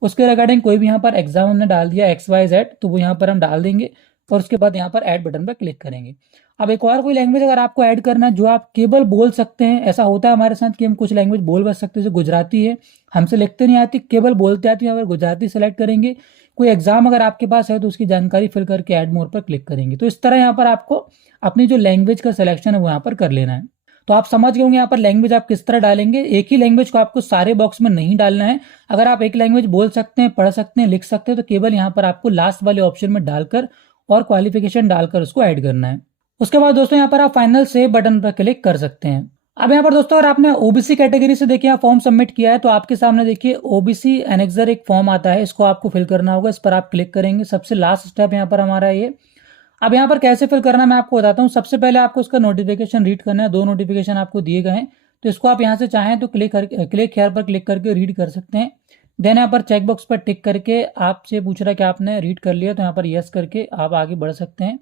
उसके रिगार्डिंग कोई भी यहाँ पर एग्जाम हमने डाल दिया XYZ, तो वो यहाँ पर हम डाल देंगे और उसके बाद यहाँ पर ऐड बटन पर क्लिक करेंगे। अब एक और कोई लैंग्वेज अगर आपको ऐड करना है जो आप केवल बोल सकते हैं, ऐसा होता है हमारे साथ कि हम कुछ लैंग्वेज बोल बच सकते हैं, जैसे गुजराती है, हमसे लिखते नहीं आती, केवल बोलते आती है, यहाँ पर गुजराती सेलेक्ट करेंगे। कोई एग्जाम अगर आपके पास है तो उसकी जानकारी फिल करके ऐड मोर पर क्लिक करेंगे। तो इस तरह यहाँ पर आपको अपनी जो लैंग्वेज का सिलेक्शन है वो यहाँ पर कर लेना है। तो आप समझ गए होंगे यहाँ पर लैंग्वेज आप किस तरह डालेंगे। एक ही लैंग्वेज को आपको सारे बॉक्स में नहीं डालना है। अगर आप एक लैंग्वेज बोल सकते हैं, पढ़ सकते हैं, लिख सकते हैं, तो केवल यहाँ पर आपको लास्ट वाले ऑप्शन में डालकर और क्वालिफिकेशन डालकर उसको ऐड करना है। उसके बाद दोस्तों यहाँ पर आप फाइनल सेव बटन पर क्लिक कर सकते हैं। अब यहाँ पर दोस्तों अगर आपने ओबीसी कैटेगरी से देखिए यहाँ फॉर्म सबमिट किया है, तो आपके सामने देखिए ओबीसी एनेक्सर एक फॉर्म आता है, इसको आपको फिल करना होगा। इस पर आप क्लिक करेंगे, सबसे लास्ट स्टेप यहाँ पर हमारा ये। अब यहाँ पर कैसे फिल करना है मैं आपको बताता हूँ। सबसे पहले आपको इसका नोटिफिकेशन रीड करना है। 2 नोटिफिकेशन आपको दिए गए हैं, तो इसको आप यहाँ से चाहें तो क्लिक हेयर पर क्लिक करके रीड कर सकते हैं। देन यहाँ पर चेक बॉक्स पर टिक करके आपसे पूछ रहा है कि आपने रीड कर लिया, तो यहाँ पर यस करके आप आगे बढ़ सकते हैं।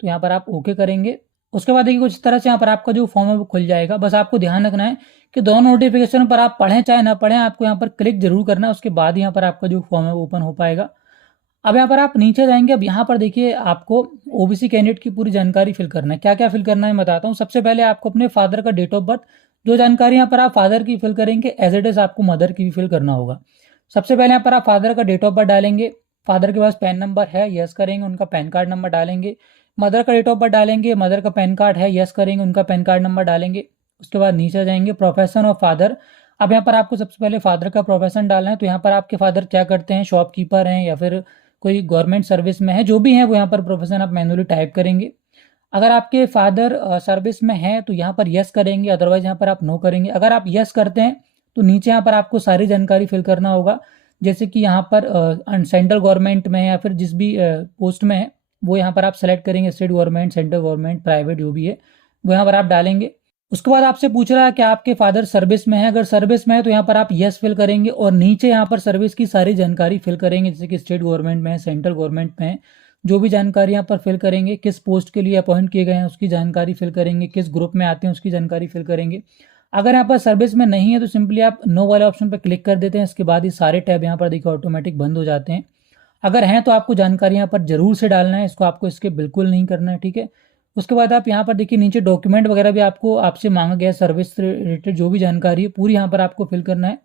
तो यहाँ पर आप ओके करेंगे। उसके बाद देखिए कुछ इस तरह से यहाँ पर आपका जो फॉर्म है वो खुल जाएगा। बस आपको ध्यान रखना है कि दोनों नोटिफिकेशन पर आप पढ़ें चाहे ना पढ़ें, आपको यहाँ पर क्लिक जरूर करना है, उसके बाद यहाँ पर आपका जो फॉर्म है वो ओपन हो पाएगा। अब यहाँ पर आप नीचे जाएंगे। अब यहाँ पर देखिए आपको ओबीसी कैंडिडेट की पूरी जानकारी फिल करना है। क्या क्या फिल करना है मैं बताता हूँ। सबसे पहले आपको अपने फादर का डेट ऑफ बर्थ, जो जानकारी यहाँ पर आप फादर की फिल करेंगे एज इट इज आपको मदर की भी फिल करना होगा। सबसे पहले यहाँ पर आप फादर का डेट ऑफ बर्थ डालेंगे। फादर के पास पैन नंबर है, यस करेंगे, उनका पैन कार्ड नंबर डालेंगे। मदर का डेट ऑफ बर्थ डालेंगे, मदर का पैन कार्ड है, यस करेंगे, उनका पैन कार्ड नंबर डालेंगे। उसके बाद नीचे जाएंगे, प्रोफेशन ऑफ फादर। अब यहाँ पर आपको सबसे पहले फादर का प्रोफेशन डालना है। तो यहाँ पर आपके फादर क्या करते हैं, शॉपकीपर हैं या फिर कोई गवर्नमेंट सर्विस में है, जो भी है वो यहाँ पर प्रोफेशन आप मैनुअली टाइप करेंगे। अगर आपके फादर सर्विस में है तो यहाँ पर यस करेंगे, अदरवाइज यहाँ पर आप नो करेंगे। अगर आप यस करते हैं तो नीचे यहाँ पर आपको सारी जानकारी फिल करना होगा, जैसे कि यहाँ पर सेंट्रल गवर्नमेंट में है या फिर जिस भी पोस्ट में है वो यहाँ पर आप सेलेक्ट करेंगे, state government, central government, private जो भी है वो यहाँ पर आप डालेंगे। उसके बाद आपसे पूछ रहा है कि आपके फादर सर्विस में है। अगर सर्विस में है तो यहाँ पर आप यस फिल करेंगे और नीचे यहाँ पर सर्विस की सारी जानकारी फिल करेंगे, जैसे कि स्टेट गवर्नमेंट में है, सेंट्रल गवर्नमेंट में है, जो भी जानकारी यहाँ पर फिल करेंगे। किस पोस्ट के लिए अपॉइंट किए गए हैं उसकी जानकारी फिल करेंगे, किस ग्रुप में आते हैं उसकी जानकारी फिल करेंगे। अगर यहाँ पर सर्विस में नहीं है तो सिंपली आप नो वाले ऑप्शन पर क्लिक कर देते हैं। इसके बाद ये सारे टैब यहाँ पर देखिए ऑटोमेटिक बंद हो जाते हैं। अगर हैं तो आपको जानकारी यहाँ पर जरूर से डालना है, इसको आपको इसके बिल्कुल नहीं करना है, ठीक है। उसके बाद आप यहाँ पर देखिए नीचे डॉक्यूमेंट वगैरह भी आपको आपसे मांगा गया, सर्विस रिलेटेड जो भी जानकारी है पूरी यहाँ पर आपको फिल करना है।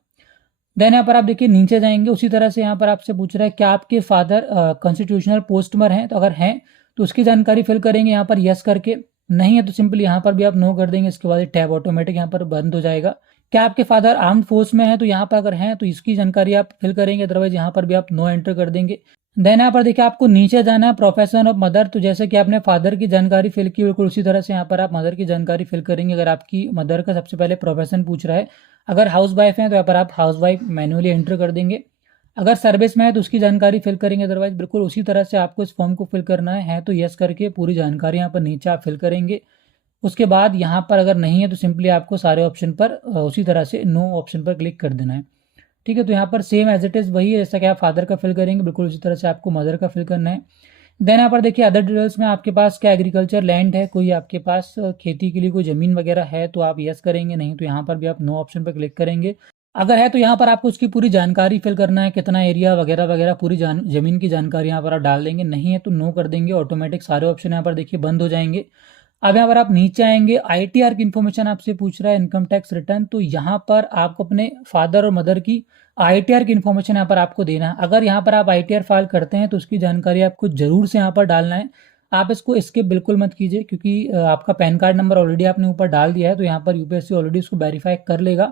देन यहाँ पर आप देखिए नीचे जाएंगे, उसी तरह से यहाँ पर आपसे पूछ रहा है क्या आपके फादर कॉन्स्टिट्यूशनल पोस्ट में हैं। तो अगर हैं तो उसकी जानकारी फिल करेंगे यहाँ पर यस करके। नहीं है तो सिंपली यहाँ पर भी आप नो कर देंगे। इसके बाद टैब ऑटोमेटिक यहाँ पर बंद हो जाएगा। क्या आपके फादर आर्म्ड फोर्स में है, तो यहाँ पर अगर हैं तो इसकी जानकारी आप फिल करेंगे, अदरवाइज यहाँ पर भी आप नो एंटर कर देंगे। देन यहाँ पर देखिए आपको नीचे जाना है, प्रोफेशन ऑफ मदर। तो जैसे कि आपने फादर की जानकारी फिल की बिल्कुल उसी तरह से यहाँ पर आप मदर की जानकारी फिल करेंगे। अगर आपकी मदर का सबसे पहले प्रोफेशन पूछ रहा है, अगर हाउस वाइफ है तो यहाँ पर आप हाउस वाइफ मैनुअली एंटर कर देंगे। अगर सर्विस में है तो उसकी जानकारी फिल करेंगे, अदरवाइज बिल्कुल उसी तरह से आपको इस फॉर्म को फिल करना है तो यस करके पूरी जानकारी यहाँ पर नीचे आप फिल करेंगे। उसके बाद यहाँ पर अगर नहीं है तो सिंपली आपको सारे ऑप्शन पर उसी तरह से नो ऑप्शन पर क्लिक कर देना है, ठीक है। तो यहाँ पर सेम एज इट इज़ वही है, जैसा कि आप फादर का फिल करेंगे बिल्कुल उसी तरह से आपको मदर का फिल करना है। देन यहाँ पर देखिए अदर डिटेल्स में आपके पास क्या एग्रीकल्चर लैंड है, कोई आपके पास खेती के लिए कोई ज़मीन वगैरह है तो आप यस करेंगे, नहीं तो यहाँ पर भी आप नो ऑप्शन पर क्लिक करेंगे। अगर है तो यहाँ पर आपको उसकी पूरी जानकारी फिल करना है, कितना एरिया वगैरह वगैरह पूरी ज़मीन की जानकारी यहाँ पर आप डाल देंगे। नहीं है तो नो कर देंगे, ऑटोमेटिक सारे ऑप्शन यहाँ पर देखिए बंद हो जाएंगे। अब यहाँ पर आप नीचे आएंगे, आईटीआर की इन्फॉर्मेशन आपसे पूछ रहा है, इनकम टैक्स रिटर्न। तो यहाँ पर आपको अपने फादर और मदर की आईटीआर की इन्फॉर्मेशन यहाँ पर आपको देना है। अगर यहाँ पर आप आईटीआर फाइल करते हैं तो उसकी जानकारी आपको जरूर से यहाँ पर डालना है। आप इसको स्किप बिल्कुल मत कीजिए, क्योंकि आपका पैन कार्ड नंबर ऑलरेडी आपने ऊपर डाल दिया है तो यहाँ पर यूपीएससी ऑलरेडी उसको वेरीफाई कर लेगा।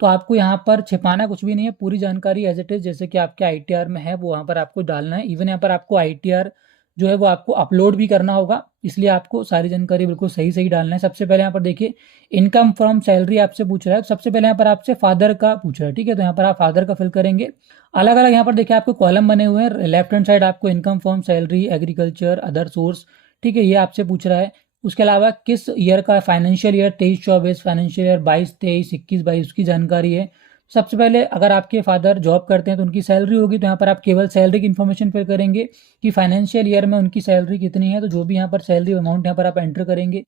तो आपको यहाँ पर छिपाना कुछ भी नहीं है, पूरी जानकारी एज इट इज जैसे कि आपके आईटीआर में है वो वहाँ पर आपको डालना है। इवन यहाँ पर आपको आईटीआर जो है वो आपको अपलोड भी करना होगा, इसलिए आपको सारी जानकारी बिल्कुल सही सही डालना है। सबसे पहले यहाँ पर देखिए इनकम फ्रॉम सैलरी आपसे पूछ रहा है, सबसे पहले यहाँ पर आपसे फादर का पूछ रहा है, ठीक है। तो यहाँ पर आप फादर का फिल करेंगे। अलग अलग यहाँ पर देखिए आपको कॉलम बने हुए हैं, लेफ्ट हैंड साइड आपको income from salary, agriculture, other source, ठीक है, ये आपसे पूछ रहा है। उसके अलावा किस ईयर का, फाइनेंशियल ईयर 23-24, फाइनेंशियल ईयर 22-23, 21-22 उसकी जानकारी है। सबसे पहले अगर आपके फादर जॉब करते हैं तो उनकी सैलरी होगी, तो यहाँ पर आप केवल सैलरी की इन्फॉर्मेशन फिल करेंगे कि फाइनेंशियल ईयर में उनकी सैलरी कितनी है। तो जो भी यहाँ पर सैलरी अमाउंट यहाँ पर आप एंटर करेंगे।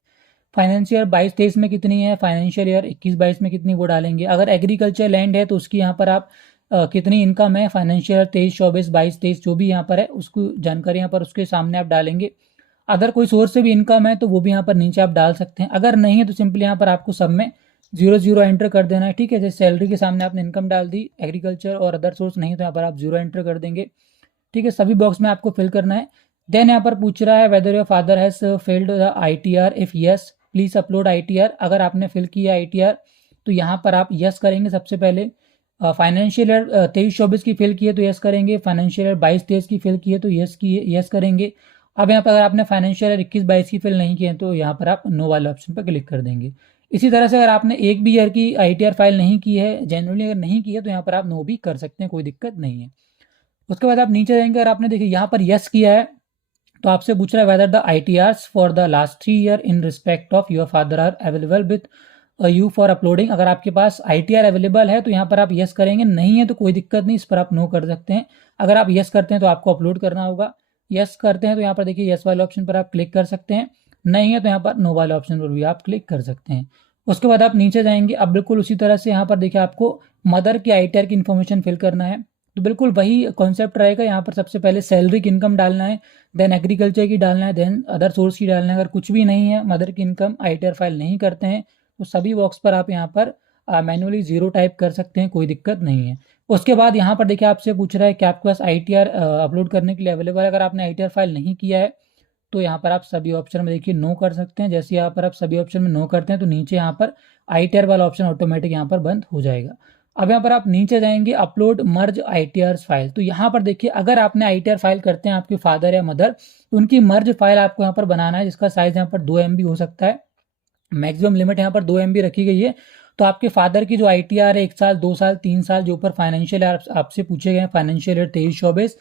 फाइनेंशियल ईयर 22-23 में कितनी है, फाइनेंशियल ईयर 21-22 में कितनी, वो डालेंगे। अगर एग्रीकल्चर लैंड है तो उसकी यहाँ पर आप कितनी इनकम है, फाइनेंशियल ईयर 23-24, 22-23 जो भी यहाँ पर है उसको जानकारी यहाँ पर उसके सामने आप डालेंगे। अगर कोई सोर्स से भी इनकम है तो वो भी यहाँ पर नीचे आप डाल सकते हैं। अगर नहीं है तो सिंपली यहाँ पर आपको सब में 0-0 एंटर कर देना है, ठीक है। जैसे सैलरी के सामने आपने इनकम डाल दी, एग्रीकल्चर और अदर सोर्स नहीं तो यहाँ पर आप 0 एंटर कर देंगे, ठीक है। सभी बॉक्स में आपको फिल करना है। देन यहाँ पर पूछ रहा है whether your father has filled the ITR, if yes please upload ITR. अगर आपने फिल किया आईटीआर तो यहाँ पर आप यस करेंगे। सबसे पहले फाइनेंशियल ईयर 23-24 की फिल की है तो यस करेंगे, फाइनेंशियल ईयर 22-23 की फिल की है तो यस करेंगे। अब यहाँ पर अगर आपने फाइनेंशियल ईयर 21-22 की फिल नहीं की है तो यहाँ पर आप नो वाले ऑप्शन पर क्लिक कर देंगे। इसी तरह से अगर आपने एक भी ईयर की आईटीआर फाइल नहीं की है, जनरली अगर नहीं की है तो यहाँ पर आप नो भी कर सकते हैं, कोई दिक्कत नहीं है। उसके बाद आप नीचे जाएंगे, अगर आपने देखिए यहाँ पर यस किया है तो आपसे पूछ रहा है whether the ITRs for the last 3 year in respect of your father are available with you for uploading. अगर आपके पास ITR अवेलेबल है तो यहाँ पर आप यस करेंगे, नहीं है तो कोई दिक्कत नहीं, इस पर आप नो कर सकते हैं। अगर आप यस करते हैं तो आपको अपलोड करना होगा, यस करते हैं तो यहाँ पर देखिए यस वाले ऑप्शन पर आप क्लिक कर सकते हैं, नहीं है तो यहाँ पर नो वाले ऑप्शन पर भी आप क्लिक कर सकते हैं। उसके बाद आप नीचे जाएंगे, अब बिल्कुल उसी तरह से यहाँ पर देखिए आपको मदर की ITR की इन्फॉर्मेशन फिल करना है। तो बिल्कुल वही कॉन्सेप्ट रहेगा, यहाँ पर सबसे पहले सैलरी की इनकम डालना है, देन एग्रीकल्चर की डालना है, देन अदर सोर्स की डालना है। अगर कुछ भी नहीं है, मदर की इनकम ITR फाइल नहीं करते हैं, तो सभी बॉक्स पर आप यहाँ पर मैनुअली 0 टाइप कर सकते हैं, कोई दिक्कत नहीं है। उसके बाद यहाँ पर देखिए आपसे पूछ रहा है कि आपके पास ITR अपलोड करने के लिए अवेलेबल है। अगर आपने ITR फाइल नहीं किया है तो यहाँ पर आप सभी ऑप्शन में देखिए नो कर सकते हैं। जैसे यहाँ पर आप सभी ऑप्शन में नो करते हैं तो नीचे यहाँ पर ITR वाला ऑप्शन ऑटोमेटिक यहाँ पर बंद हो जाएगा। अब यहाँ पर आप नीचे जाएंगे, अपलोड मर्ज ITR फाइल। तो यहाँ पर देखिए अगर आपने ITR फाइल करते हैं आपके फादर या मदर, तो उनकी मर्ज फाइल आपको यहाँ पर बनाना है, जिसका साइज यहाँ पर 2 MB हो सकता है। मैक्सिमम लिमिट यहाँ पर 2 MB रखी गई है। तो आपके फादर की जो ITR है 1 साल 2 साल 3 साल जो ऊपर फाइनेंशियल आपसे पूछे गए हैं, फाइनेंशियल ईयर 23-24,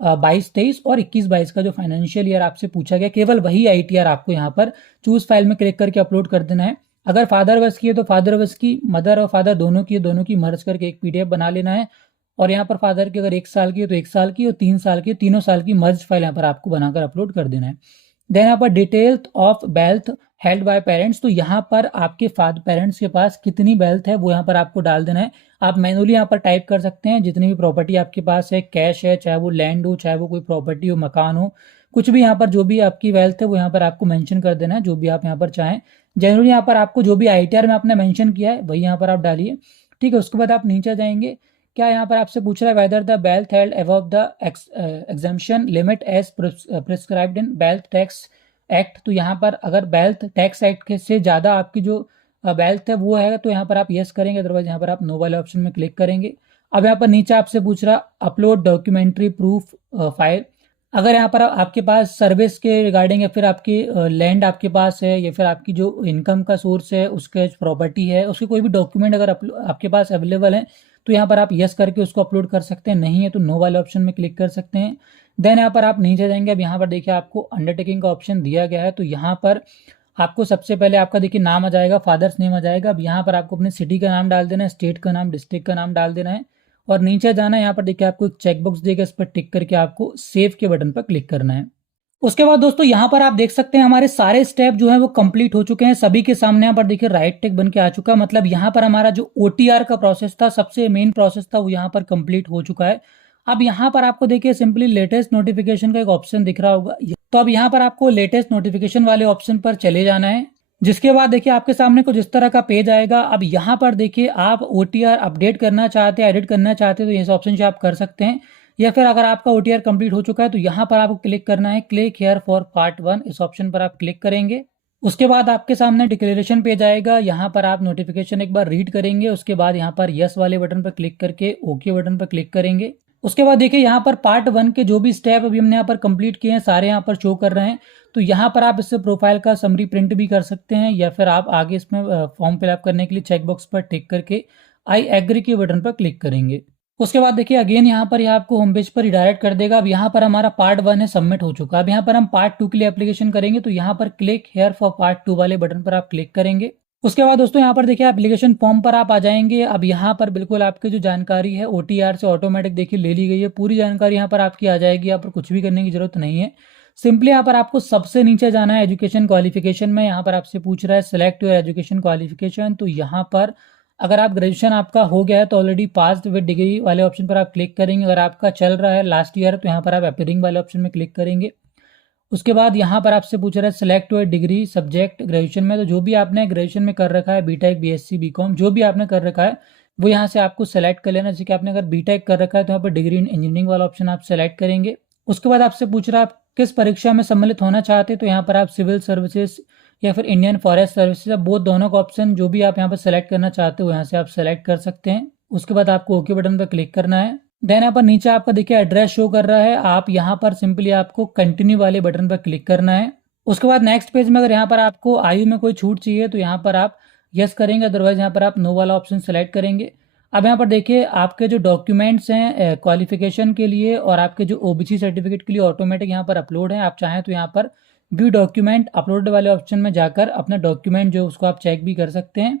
22-23 और 21-22 का जो फाइनेंशियल ईयर आपसे पूछा गया, केवल वही ITR आपको यहाँ पर चूज फाइल में क्लिक करके अपलोड कर देना है। अगर फादर वर्स की है तो फादर वर्स की, मदर और फादर दोनों की मर्ज करके एक PDF बना लेना है। और यहाँ पर फादर की अगर 1 साल की है तो 1 साल की, और 3 साल की, तीनों साल की मर्ज फाइल यहाँ पर आपको बनाकर अपलोड कर देना है। देन यहाँ पर detail of wealth held by parents, तो यहाँ पर आपके पेरेंट्स के पास कितनी वेल्थ है वो यहाँ पर आपको डाल देना है। आप मैनुअली यहाँ पर टाइप कर सकते हैं, जितनी भी प्रॉपर्टी आपके पास है, कैश है, चाहे वो लैंड हो, चाहे वो कोई प्रॉपर्टी हो, मकान हो, कुछ भी यहाँ पर जो भी आपकी वेल्थ है वो यहाँ पर आपको मेंशन कर देना है, जो भी आप यहाँ पर चाहें। जनरली यहाँ पर आपको जो भी ITR में आपने मेंशन किया है वही यहाँ पर आप डालिए, ठीक है। उसके बाद आप नीचे जाएंगे, क्या यहाँ पर आपसे पूछ रहा है whether the wealth held above the exemption limit as prescribed in wealth tax act. तो यहाँ पर अगर वेल्थ टैक्स एक्ट से ज़्यादा आपकी जो वेल्थ है वो है तो यहाँ पर आप यस करेंगे, अदरवाइज यहाँ पर आप नो वाले ऑप्शन में क्लिक करेंगे। अब यहाँ पर नीचे आपसे पूछ रहा अपलोड डॉक्यूमेंट्री प्रूफ फाइल। अगर यहाँ पर आपके पास सर्विस के रिगार्डिंग या फिर आपकी लैंड आपके पास है या फिर आपकी जो इनकम का सोर्स है, उसके प्रॉपर्टी है, उसके कोई भी डॉक्यूमेंट अगर आपके पास अवेलेबल है तो यहाँ पर आप यस करके उसको अपलोड कर सकते हैं, नहीं है तो नो वाले ऑप्शन में क्लिक कर सकते हैं। देन यहाँ पर आप नीचे जाएंगे, अब यहाँ पर देखिए आपको अंडरटेकिंग का ऑप्शन दिया गया है। तो यहाँ पर आपको सबसे पहले आपका देखिए नाम आ जाएगा, फादर्स नेम आ जाएगा। अब यहाँ पर आपको अपने सिटी का नाम डाल देना है, स्टेट का नाम, डिस्ट्रिक्ट का नाम डाल देना है और नीचे जाना है। यहाँ पर देखिए आपको एक चेकबॉक्स देगा, इस पर टिक करके आपको सेव के बटन पर क्लिक करना है। उसके बाद दोस्तों यहाँ पर आप देख सकते हैं हमारे सारे स्टेप जो है वो कंप्लीट हो चुके हैं। सभी के सामने यहाँ पर देखिए राइट टिक बन के आ चुका है, मतलब यहाँ पर हमारा जो OTR का प्रोसेस था, सबसे मेन प्रोसेस था, वो यहाँ पर कंप्लीट हो चुका है। अब यहाँ पर आपको देखिए सिंपली लेटेस्ट नोटिफिकेशन का एक ऑप्शन दिख रहा होगा, तो अब यहाँ पर आपको लेटेस्ट नोटिफिकेशन वाले ऑप्शन पर चले जाना है। जिसके बाद देखिए आपके सामने कुछ इस तरह का पेज आएगा। अब यहाँ पर देखिए आप OTR अपडेट करना चाहते हैं, एडिट करना चाहते हैं तो इस ऑप्शन से आप कर सकते हैं, या फिर अगर आपका OTR कंप्लीट हो चुका है तो यहाँ पर आपको क्लिक करना है, क्लिक हियर फॉर पार्ट 1, इस ऑप्शन पर आप क्लिक करेंगे। उसके बाद आपके सामने डिक्लेरेशन पेज आएगा, यहाँ पर आप नोटिफिकेशन एक बार रीड करेंगे। उसके बाद यहाँ पर यस वाले बटन पर क्लिक करके ओके बटन पर क्लिक करेंगे। उसके बाद देखिए यहाँ पर पार्ट 1 के जो भी स्टेप अभी हमने यहाँ पर कंप्लीट किए हैं सारे यहाँ पर शो कर रहे हैं। तो यहाँ पर आप इससे प्रोफाइल का समरी प्रिंट भी कर सकते हैं, या फिर आप आगे इसमें फॉर्म फिलअप करने के लिए चेकबॉक्स पर टिक करके आई एग्री के बटन पर क्लिक करेंगे। उसके बाद देखिए अगेन यहाँ पर यह आपको होम पेज पर रिडायरेक्ट कर देगा। अब यहाँ पर हमारा पार्ट 1 है सबमिट हो चुका है। अब यहाँ पर हम पार्ट 2 के लिए एप्लीकेशन करेंगे, तो यहाँ पर क्लिक हेयर फॉर पार्ट 2 वाले बटन पर आप क्लिक करेंगे। उसके बाद दोस्तों यहाँ पर देखिए एप्लीकेशन फॉर्म पर आप आ जाएंगे। अब यहाँ पर बिल्कुल आपकी जो जानकारी है OTR से ऑटोमेटिक देखिए ले ली गई है, पूरी जानकारी यहाँ पर आपकी आ जाएगी। यहाँ पर कुछ भी करने की जरूरत नहीं है, सिंपली यहाँ पर आपको सबसे नीचे जाना है एजुकेशन क्वालिफिकेशन में। यहाँ पर आपसे पूछ रहा है सिलेक्ट योर एजुकेशन क्वालिफिकेशन, तो यहाँ पर अगर आप ग्रेजुएशन आपका हो गया है तो ऑलरेडी पास विद डिग्री वाले ऑप्शन पर आप क्लिक करेंगे। अगर आपका चल रहा है लास्ट ईयर तो यहाँ पर आप अपीयरिंग वाले ऑप्शन में क्लिक करेंगे। उसके बाद यहाँ पर आपसे पूछ रहा है select your degree subject graduation में, तो जो भी आपने ग्रेजुएशन में कर रखा है, BTech BSc BCom जो भी आपने कर रखा है वो यहाँ से आपको सेलेक्ट कर लेना। जैसे कि आपने अगर BTech कर रखा है तो यहाँ पर डिग्री इन इंजीनियरिंग वाला ऑप्शन आप सेलेक्ट करेंगे। उसके बाद आपसे पूछ रहा है आप किस परीक्षा में सम्मिलित होना चाहते हैं, तो यहाँ पर आप सिविल सर्विसेज या फिर इंडियन फॉरेस्ट सर्विसेज, बहुत दोनों का ऑप्शन जो भी आप यहाँ पर सेलेक्ट करना चाहते हो यहाँ से आप सेलेक्ट कर सकते हैं। उसके बाद आपको ओके बटन पर क्लिक करना है। देन यहाँ पर नीचे आपका देखिए एड्रेस शो कर रहा है, आप यहाँ पर सिंपली आपको कंटिन्यू वाले बटन पर क्लिक करना है। उसके बाद नेक्स्ट पेज में अगर यहाँ पर आपको आयु में कोई छूट चाहिए तो यहाँ पर आप यस करेंगे, अदरवाइज यहाँ पर आप नो वाला ऑप्शन सेलेक्ट करेंगे। अब यहाँ पर देखिए आपके जो डॉक्यूमेंट्स हैं क्वालिफिकेशन के लिए और आपके जो OBC सर्टिफिकेट के लिए ऑटोमेटिक यहाँ पर अपलोड है। आप चाहें तो यहाँ पर व्यू डॉक्यूमेंट अपलोड वाले ऑप्शन में जाकर अपना डॉक्यूमेंट जो उसको आप चेक भी कर सकते हैं।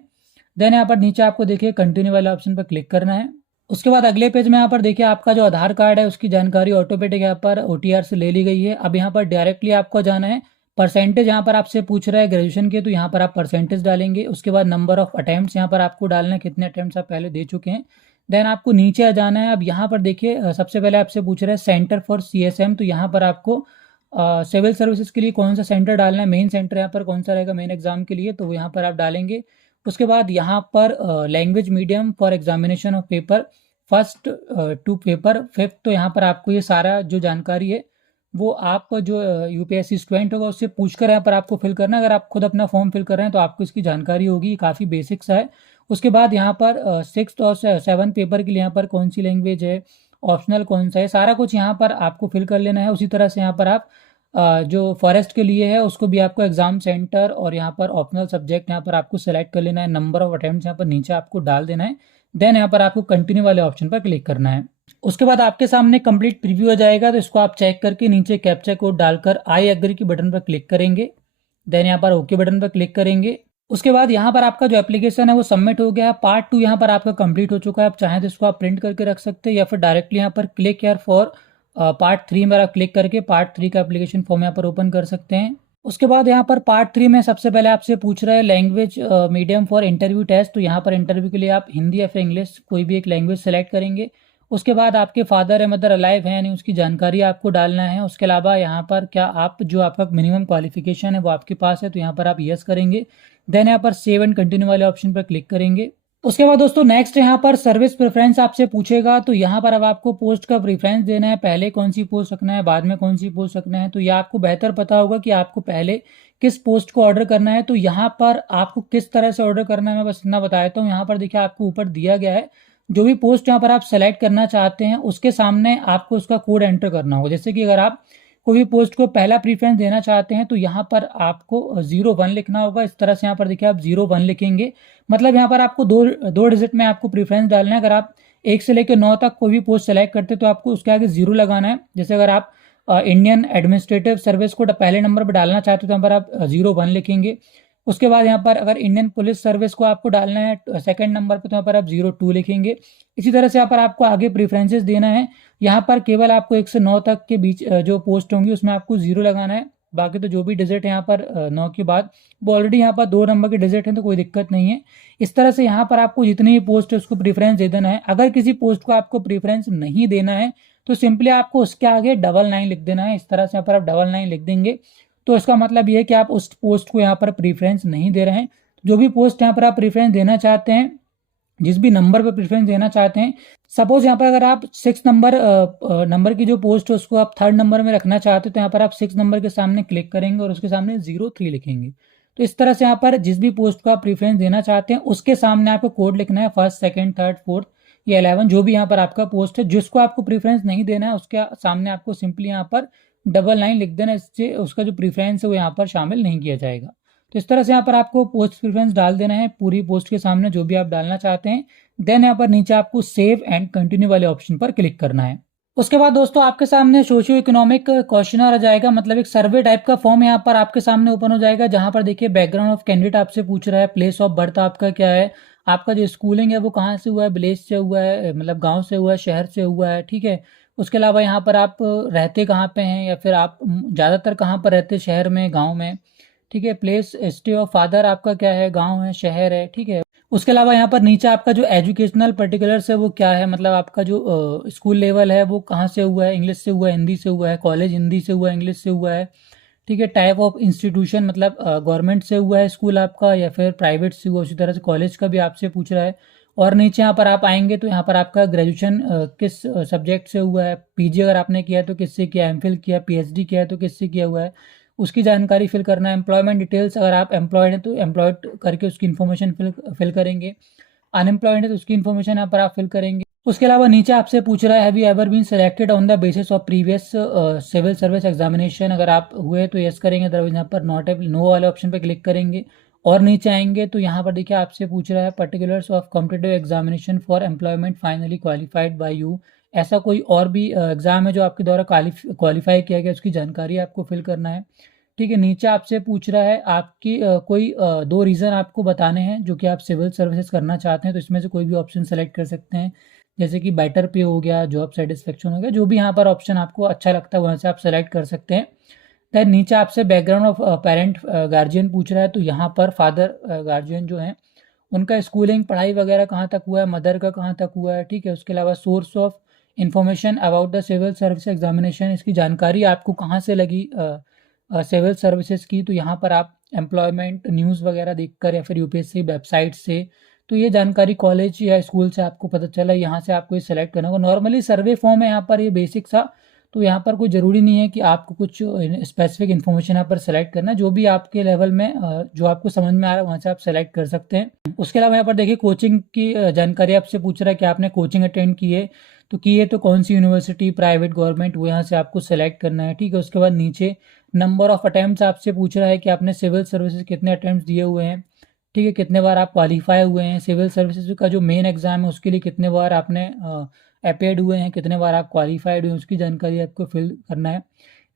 देन यहाँ पर नीचे आपको देखिए कंटिन्यू वाले ऑप्शन पर क्लिक करना है। उसके बाद अगले पेज में यहाँ पर देखिए आपका जो आधार कार्ड है उसकी जानकारी ऑटोमेटिक यहाँ पर OTR से ले ली गई है। अब यहाँ पर डायरेक्टली आपको जाना है, परसेंटेज यहाँ पर आपसे पूछ रहा है ग्रेजुएशन के, तो यहाँ पर आप परसेंटेज डालेंगे। उसके बाद नंबर ऑफ अटेम्प्ट्स यहाँ पर आपको डालना है, कितने अटेम्प्ट्स आप पहले दे चुके हैं। देन आपको नीचे आ जाना है। अब यहाँ पर देखिए सबसे पहले आपसे पूछ रहा है सेंटर फॉर CSM, तो यहाँ पर आपको सिविल सर्विसेज के लिए कौन सा सेंटर डालना है, मेन सेंटर यहाँ पर कौन सा रहेगा मेन एग्जाम के लिए, तो यहाँ पर आप डालेंगे। उसके बाद यहाँ पर language medium for examination of paper first to paper fifth, तो यहाँ पर आपको ये सारा जो जानकारी है वो आप जो UPSC स्टूडेंट होगा उससे पूछकर यहाँ पर आपको फिल करना है। अगर आप खुद अपना फॉर्म फिल कर रहे हैं तो आपको इसकी जानकारी होगी, काफ़ी बेसिक सा है। उसके बाद यहाँ पर सिक्स और सेवन पेपर के लिए यहाँ पर कौन सी लैंग्वेज है, ऑप्शनल कौन सा है, सारा कुछ यहाँ पर आपको फिल कर लेना है। उसी तरह से यहाँ पर आप जो फॉरेस्ट के लिए है उसको भी आपको एग्जाम सेंटर और यहाँ पर ऑप्शनल सब्जेक्ट यहाँ पर आपको सेलेक्ट कर लेना है। नंबर ऑफ अटेम्प्ट्स यहाँ पर नीचे आपको डाल देना है। देन यहाँ पर आपको कंटिन्यू वाले ऑप्शन पर क्लिक करना है। उसके बाद आपके सामने कंप्लीट प्रीव्यू आ जाएगा, तो इसको आप चेक करके नीचे कैप्चा कोड डालकर आई एग्री की बटन पर क्लिक करेंगे। देन यहाँ पर ओके बटन पर क्लिक करेंगे। उसके बाद यहाँ पर आपका जो एप्लीकेशन है वो सबमिट हो गया है। पार्ट 2 यहाँ पर आपका कंप्लीट हो चुका है। आप चाहें तो इसको आप प्रिंट करके रख सकते हैं या फिर डायरेक्टली यहाँ पर क्लिक यार फॉर पार्ट 3 में आप क्लिक करके पार्ट 3 का एप्लीकेशन फॉर्म यहाँ पर ओपन कर सकते हैं। उसके बाद यहाँ पर पार्ट 3 में सबसे पहले आपसे पूछ रहा है language medium for interview test, तो यहाँ पर इंटरव्यू के लिए आप हिंदी या फिर इंग्लिश कोई भी एक लैंग्वेज सेलेक्ट करेंगे। उसके बाद आपके फादर या मदर अलाइव है यानी उसकी जानकारी आपको डालना है। उसके अलावा यहाँ पर क्या आप जो आपका मिनिमम क्वालिफिकेशन है वो आपके पास है, तो यहाँ पर आप यस करेंगे। देन यहाँ पर सेव एंड कंटिन्यू वाले ऑप्शन पर क्लिक करेंगे। उसके बाद दोस्तों नेक्स्ट यहाँ पर सर्विस प्रेफरेंस आपसे पूछेगा, तो यहाँ पर अब आपको पोस्ट का प्रेफरेंस देना है, पहले कौन सी पोस्ट रखना है बाद में कौन सी पोस्ट रखना है। तो यह आपको बेहतर पता होगा कि आपको पहले किस पोस्ट को ऑर्डर करना है। तो यहाँ पर आपको किस तरह से ऑर्डर करना है मैं बस इतना बता देता हूँ। यहाँ पर देखिए आपको ऊपर दिया गया है, जो भी पोस्ट यहाँ पर आप सेलेक्ट करना चाहते हैं उसके सामने आपको उसका कोड एंटर करना होगा। जैसे कि अगर आप कोई भी पोस्ट को पहला प्रीफरेंस देना चाहते हैं तो यहाँ पर आपको 01 लिखना होगा। इस तरह से यहाँ पर देखिए आप 01 लिखेंगे, मतलब यहाँ पर आपको दो डिजिट में आपको प्रीफरेंस डालना है। अगर आप 1 से लेकर 9 तक कोई भी पोस्ट सेलेक्ट करते हैं तो आपको उसके आगे 0 लगाना है। जैसे अगर आप इंडियन एडमिनिस्ट्रेटिव सर्विस को पहले नंबर पर डालना चाहते हो तो यहाँ पर आप 01 लिखेंगे। उसके बाद यहाँ पर अगर इंडियन पुलिस सर्विस को आपको डालना है सेकंड नंबर पर तो यहाँ पर आप 02 लिखेंगे। इसी तरह से यहाँ पर आपको आगे प्रेफरेंसेस देना है। यहाँ पर केवल आपको 1 से 9 तक के बीच जो पोस्ट होंगी उसमें आपको 0 लगाना है। बाकी तो जो भी डिजिट है यहाँ पर 9 के बाद वो ऑलरेडी यहाँ पर 2 नंबर के डिजिट हैं तो कोई दिक्कत नहीं है। इस तरह से यहाँ पर आपको जितनी भी पोस्ट है उसको प्रीफरेंस दे देना है। अगर किसी पोस्ट को आपको प्रीफरेंस नहीं देना है तो सिंपली आपको उसके आगे 99 लिख देना है। इस तरह से यहाँ पर आप 99 लिख देंगे तो इसका मतलब ये है कि आप उस पोस्ट को यहाँ पर प्रीफरेंस नहीं दे रहे हैं। जो भी पोस्ट यहाँ पर आप प्रीफरेंस देना चाहते हैं, जिस भी नंबर पर प्रेफरेंस देना चाहते हैं, सपोज यहाँ पर अगर आप 6 नंबर की जो पोस्ट है उसको आप 3rd नंबर में रखना चाहते हो तो यहाँ पर आप 6 नंबर के सामने क्लिक करेंगे और उसके सामने 03 लिखेंगे। तो इस तरह से यहाँ पर जिस भी पोस्ट को आप प्रेफरेंस देना चाहते हैं उसके सामने आपको कोड लिखना है, 1st 2nd 3rd 4th या 11 जो भी यहाँ पर आपका पोस्ट है। जिसको आपको प्रेफरेंस नहीं देना है उसके सामने आपको सिंपली यहाँ पर 99 लिख देना, इससे उसका जो प्रेफरेंस है वो यहाँ पर शामिल नहीं किया जाएगा। तो इस तरह से यहाँ पर आपको पोस्ट प्रेफरेंस डाल देना है पूरी पोस्ट के सामने जो भी आप डालना चाहते हैं। देन यहाँ पर नीचे आपको सेव एंड कंटिन्यू वाले ऑप्शन पर क्लिक करना है। उसके बाद दोस्तों आपके सामने सोशियो इकोनॉमिक क्वेश्चनर आ जाएगा, मतलब एक सर्वे टाइप का फॉर्म यहाँ पर आपके सामने ओपन हो जाएगा, जहाँ पर देखिए बैकग्राउंड ऑफ कैंडिडेट आपसे पूछ रहा है, प्लेस ऑफ बर्थ आपका क्या है, आपका जो स्कूलिंग है वो कहाँ से हुआ है, विलेज से हुआ है मतलब गाँव से हुआ है, शहर से हुआ है, ठीक है। उसके अलावा यहाँ पर आप रहते कहाँ पे हैं या फिर आप ज़्यादातर कहाँ पर रहते, शहर में गाँव में, ठीक है। प्लेस स्टे ऑफ फादर आपका क्या है, गांव है शहर है, ठीक है। उसके अलावा यहाँ पर नीचे आपका जो एजुकेशनल पर्टिकुलर्स है वो क्या है, मतलब आपका जो स्कूल लेवल है वो कहाँ से हुआ है, इंग्लिश से हुआ है, हिंदी से हुआ है, कॉलेज हिंदी से हुआ है, इंग्लिश से हुआ है, ठीक है। टाइप ऑफ इंस्टीट्यूशन मतलब गवर्नमेंट से हुआ है स्कूल आपका या फिर प्राइवेट से हुआ, उसी तरह से कॉलेज का भी आपसे पूछ रहा है। और नीचे यहाँ पर आप आएंगे तो यहाँ पर आपका ग्रेजुएशन किस सब्जेक्ट से हुआ है, पीजी अगर आपने किया है तो किससे किया, एमफिल किया, पीएचडी किया है तो किससे किया हुआ है, उसकी जानकारी फिल करना है। एम्प्लॉयमेंट डिटेल्स अगर आप एम्प्लॉयड हैं तो एम्प्लॉयड करके उसकी इन्फॉर्मेशन फिल करेंगे। अनएम्प्लॉयड है तो उसकी इन्फॉर्मेशन यहाँ पर आप फिल करेंगे। उसके अलावा नीचे आपसे पूछ रहा है have you ever been selected on the basis of previous civil service examination, अगर आप हुए तो यस करेंगे, अदरवाइज यहाँ पर नॉट नो वाले ऑप्शन पर क्लिक करेंगे। और नीचे आएंगे तो यहाँ पर देखिए आपसे पूछ रहा है particulars of competitive examination for employment finally qualified by you, ऐसा कोई और भी एग्जाम है जो आपके द्वारा क्वालिफाई किया गया उसकी जानकारी आपको फिल करना है, ठीक है, नीचे आपसे पूछ रहा है आपकी कोई दो रीज़न आपको बताने हैं जो कि आप सिविल सर्विसेज करना चाहते हैं, तो इसमें से कोई भी ऑप्शन सेलेक्ट कर सकते हैं, जैसे कि बेटर पे हो गया, जॉब सेटिस्फेक्शन हो गया, जो भी यहाँ पर ऑप्शन आपको अच्छा लगता है वहाँ से आप सेलेक्ट कर सकते हैं। देन नीचे आपसे बैकग्राउंड ऑफ पेरेंट गार्जियन पूछ रहा है, तो यहाँ पर फादर गार्जियन जो हैं उनका स्कूलिंग पढ़ाई वगैरह कहाँ तक हुआ है, मदर का कहाँ तक हुआ है, ठीक है। उसके अलावा source of information about the civil service examination, इसकी जानकारी आपको कहाँ से लगी सिविल सर्विसेज की, तो यहाँ पर आप एम्प्लॉयमेंट न्यूज़ वगैरह देखकर या फिर यूपीएससी वेबसाइट से, तो ये जानकारी कॉलेज या स्कूल से आपको पता चला, यहाँ से आपको ये सेलेक्ट करना होगा। नॉर्मली सर्वे फॉर्म है यहाँ पर, ये बेसिक सा, तो यहाँ पर कोई ज़रूरी नहीं है कि आपको कुछ स्पेसिफिक इन्फॉर्मेशन यहाँ पर सेलेक्ट करना, जो भी आपके लेवल में जो आपको समझ में आ रहा है वहाँ से आप सेलेक्ट कर सकते हैं। उसके अलावा यहाँ पर देखिए कोचिंग की जानकारी आपसे पूछ रहा है कि आपने कोचिंग अटेंड की है, तो कौन सी यूनिवर्सिटी, प्राइवेट, गवर्नमेंट, वो यहाँ से आपको सेलेक्ट करना है, ठीक है। उसके बाद नीचे नंबर ऑफ अटैम्प्ट्स आपसे पूछ रहा है कि आपने सिविल सर्विसेज कितने अटैम्प्ट्स दिए हुए हैं, ठीक है, कितने बार आप क्वालिफाई हुए हैं, सिविल सर्विसेज का जो मेन एग्जाम है उसके लिए कितने बार आपने अपेयर्ड हुए हैं, कितने बार आप क्वालिफाइड हुए हैं, उसकी जानकारी आपको फिल करना है।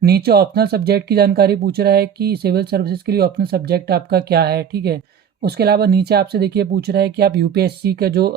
नीचे ऑप्शनल सब्जेक्ट की जानकारी पूछ रहा है कि सिविल सर्विसेज के लिए ऑप्शनल सब्जेक्ट आपका क्या है, ठीक है। उसके अलावा नीचे आपसे देखिए पूछ रहा है कि आप यूपीएससी का जो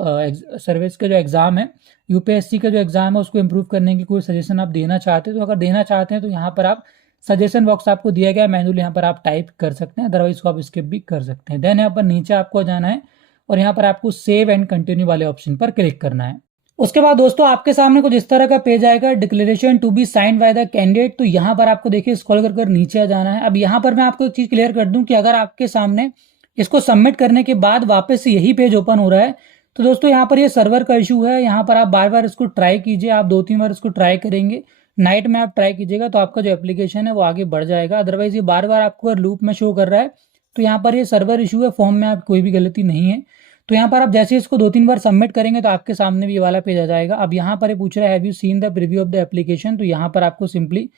सर्विस का जो एग्ज़ाम है, यूपीएससी का जो एग्ज़ाम है उसको इम्प्रूव करने की कोई सजेशन आप देना चाहते हैं, तो अगर देना चाहते हैं तो यहाँ पर आप सजेशन बॉक्स आपको दिया गया है, मैनुअल यहाँ पर आप टाइप कर सकते हैं, अदरवाइज को आप स्किप भी कर सकते हैं। देन यहाँ पर नीचे आपको जाना है और यहाँ पर आपको सेव एंड कंटिन्यू वाले ऑप्शन पर क्लिक करना है। उसके बाद दोस्तों आपके सामने कुछ इस तरह का पेज आएगा, declaration to be signed by the candidate, तो यहाँ पर आपको देखिए स्क्रॉल कर कर नीचे आ जाना है। अब यहाँ पर मैं आपको एक चीज़ क्लियर कर दूं कि अगर आपके सामने इसको सबमिट करने के बाद वापस से यही पेज ओपन हो रहा है, तो दोस्तों यहाँ पर ये सर्वर का इशू है, यहाँ पर आप बार बार इसको ट्राई कीजिए, आप 2-3 बार इसको ट्राई करेंगे, नाइट में आप ट्राई कीजिएगा तो आपका जो एप्लीकेशन है वो आगे बढ़ जाएगा। अदरवाइज ये बार बार आपको अगर लूप में शो कर रहा है तो यहाँ पर ये सर्वर इशू है, फॉर्म में आप कोई भी गलती नहीं है। तो यहाँ पर आप जैसे इसको 2-3 बार सबमिट करेंगे तो आपके सामने भी ये वाला पेज आ जाएगा। अब यहाँ पर ये पूछ रहा है have you seen the preview of the application, तो यहाँ पर आपको सिंपली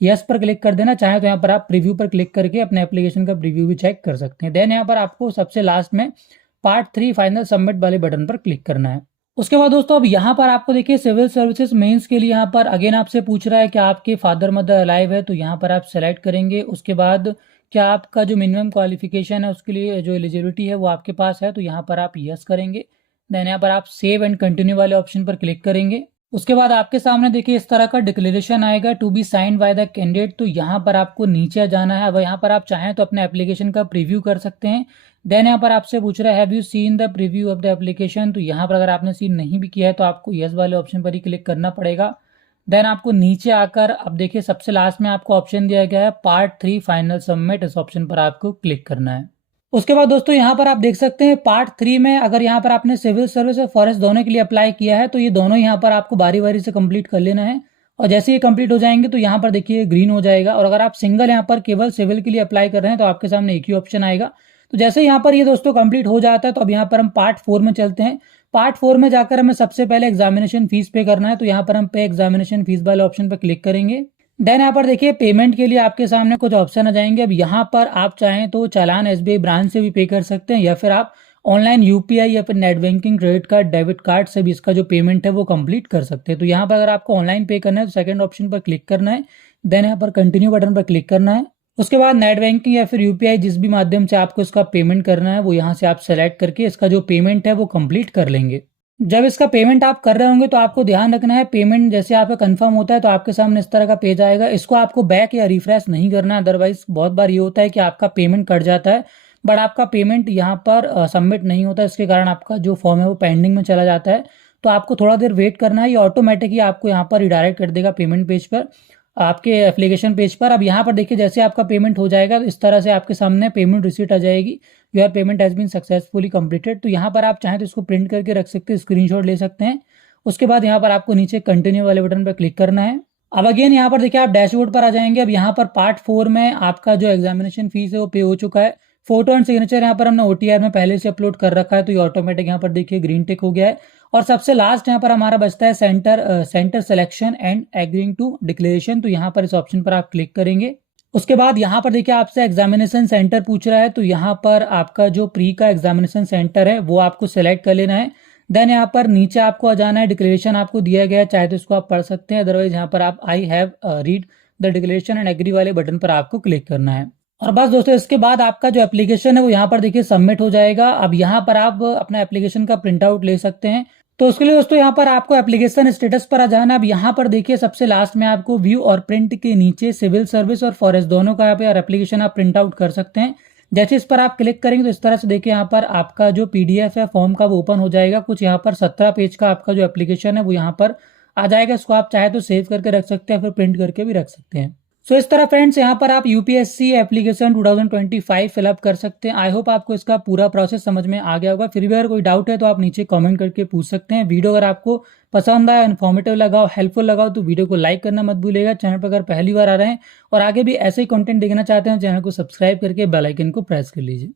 यस पर क्लिक कर देना, चाहे तो यहाँ पर आप प्रीव्यू पर क्लिक करके अपने एप्लीकेशन का प्रीव्यू भी चेक कर सकते हैं। देन यहाँ पर आपको सबसे लास्ट में पार्ट 3 फाइनल सबमिट वाले बटन पर क्लिक करना है। उसके बाद दोस्तों अब यहाँ पर आपको देखिए सिविल सर्विसेज मेंस के लिए यहाँ पर अगेन आपसे पूछ रहा है कि आपके फादर मदर अलाइव है, तो यहाँ पर आप सेलेक्ट करेंगे। उसके बाद क्या आपका जो मिनिमम क्वालिफिकेशन है उसके लिए जो एलिजिबिलिटी है वो आपके पास है, तो यहाँ पर आप यस करेंगे। देन यहाँ पर आप सेव एंड कंटिन्यू वाले ऑप्शन पर क्लिक करेंगे। उसके बाद आपके सामने देखिए इस तरह का डिक्लेरेशन आएगा to be signed by the candidate, तो यहाँ पर आपको नीचे जाना है। अब यहाँ पर आप चाहें तो अपने एप्लीकेशन का प्रीव्यू कर सकते हैं। देन यहाँ पर आपसे पूछ रहा है have you seen the preview of the application, तो यहाँ पर अगर आपने सीन नहीं भी किया है तो आपको यस वाले ऑप्शन पर ही क्लिक करना पड़ेगा। देन आपको नीचे आकर अब देखिए सबसे लास्ट में आपको ऑप्शन दिया गया है पार्ट 3 फाइनल सबमिट, इस ऑप्शन पर आपको क्लिक करना है। उसके बाद दोस्तों यहाँ पर आप देख सकते हैं पार्ट 3 में अगर यहाँ पर आपने सिविल सर्विस और फॉरेस्ट दोनों के लिए अप्लाई किया है तो ये दोनों यहाँ पर आपको बारी बारी से कंप्लीट कर लेना है, और जैसे ये कंप्लीट हो जाएंगे तो यहाँ पर देखिए ग्रीन हो जाएगा। और अगर आप सिंगल यहाँ पर केवल सिविल के लिए अप्लाई कर रहे हैं तो आपके सामने एक ही ऑप्शन आएगा। तो जैसे यहाँ पर ये दोस्तों कंप्लीट हो जाता है तो अब यहाँ पर हम पार्ट 4 में चलते हैं। पार्ट 4 में जाकर हमें सबसे पहले एग्जामिनेशन फीस पे करना है, तो यहाँ पर हम पे एग्जामिनेशन फीस वाले ऑप्शन पर क्लिक करेंगे। देन यहाँ पर देखिए पेमेंट के लिए आपके सामने कुछ ऑप्शन आ जाएंगे। अब यहाँ पर आप चाहें तो चालान एसबीआई ब्रांच से भी पे कर सकते हैं, या फिर आप ऑनलाइन यूपीआई या फिर net banking, credit card, debit card से भी इसका जो पेमेंट है वो कंप्लीट कर सकते हैं। तो यहाँ पर अगर आपको ऑनलाइन पे करना है तो सेकंड ऑप्शन पर क्लिक करना है। देन यहाँ पर कंटिन्यू बटन पर क्लिक करना है। उसके बाद नेट बैंकिंग या फिर यूपीआई जिस भी माध्यम से आपको इसका पेमेंट करना है वो यहाँ से आप सेलेक्ट करके इसका जो पेमेंट है वो कंप्लीट कर लेंगे। जब इसका पेमेंट आप कर रहे होंगे तो आपको ध्यान रखना है पेमेंट जैसे आपका कंफर्म होता है तो आपके सामने इस तरह का पेज आएगा, इसको आपको बैक या रिफ्रेश नहीं करना है, अदरवाइज बहुत बार ये होता है कि आपका पेमेंट कट जाता है बट आपका पेमेंट यहाँ पर सबमिट नहीं होता, इसके कारण आपका जो फॉर्म है वो पेंडिंग में चला जाता है। तो आपको थोड़ा देर वेट करना है, ये ऑटोमेटिक ही आपको यहाँ पर रिडायरेक्ट कर देगा पेमेंट पेज पर, आपके एप्लीकेशन पेज पर। अब यहाँ पर देखिए जैसे आपका पेमेंट हो जाएगा तो इस तरह से आपके सामने पेमेंट रिसीट आ जाएगी, your payment has been successfully completed. तो यहाँ पर आप चाहें तो इसको प्रिंट करके रख सकते हैं, स्क्रीनशॉट ले सकते हैं। उसके बाद यहाँ पर आपको नीचे कंटिन्यू वाले बटन पर क्लिक करना है। अब अगेन यहाँ पर देखिए आप डैशबोर्ड पर आ जाएंगे। अब यहाँ पर पार्ट 4 में आपका जो एग्जामिनेशन फीस है वो पे हो चुका है। फोटो एंड सिग्नेचर यहाँ पर हमने ओटीआर में पहले से अपलोड कर रखा है, तो ये ऑटोमेटिक यहाँ पर देखिए ग्रीन टिक हो गया है। और सबसे लास्ट यहाँ पर हमारा बचता है centre selection and agreeing to declaration, तो यहाँ पर इस ऑप्शन पर आप क्लिक करेंगे। उसके बाद यहाँ पर देखिए आपसे एग्जामिनेशन सेंटर पूछ रहा है, तो यहाँ पर आपका जो प्री का एग्जामिनेशन सेंटर है वो आपको सेलेक्ट कर लेना है। देन यहाँ पर नीचे आपको आ जाना है, डिक्लेरेशन आपको दिया गया है, चाहे तो इसको आप पढ़ सकते हैं, अदरवाइज यहाँ पर आप I have read the declaration and agree वाले बटन पर आपको क्लिक करना है। और बस दोस्तों, इसके बाद आपका जो एप्लीकेशन है वो यहाँ पर देखिए सबमिट हो जाएगा। अब यहाँ पर आप अपना एप्लीकेशन का प्रिंट आउट ले सकते हैं। तो उसके लिए दोस्तों यहाँ पर आपको एप्लीकेशन स्टेटस पर आ जाना। अब यहाँ पर देखिए सबसे लास्ट में आपको व्यू और प्रिंट के नीचे सिविल सर्विस और फॉरेस्ट दोनों का यहाँ पे एप्लीकेशन आप प्रिंट आउट कर सकते हैं। जैसे इस पर आप क्लिक करेंगे तो इस तरह से देखिए यहाँ पर आपका जो पीडीएफ है फॉर्म का वो ओपन हो जाएगा। कुछ यहाँ पर 17 पेज का आपका जो एप्लीकेशन है वो यहाँ पर आ जाएगा। इसको आप चाहे तो सेव करके रख सकते हैं, फिर प्रिंट करके भी रख सकते हैं। सो इस तरह फ्रेंड्स यहाँ पर आप यूपीएससी एप्लीकेशन 2025 फिलअप कर सकते हैं। आई होप आपको इसका पूरा प्रोसेस समझ में आ गया होगा। फिर भी अगर कोई डाउट है तो आप नीचे कमेंट करके पूछ सकते हैं। वीडियो अगर आपको पसंद आया, इन्फॉर्मेटिव लगा हो, हेल्पफुल लगा हो तो वीडियो को लाइक करना मत भूलिएगा। चैनल पर अगर पहली बार आ रहे हैं और आगे भी ऐसे ही कंटेंट देखना चाहते हैं चैनल को सब्सक्राइब करके बेल आइकन को प्रेस कर लीजिए।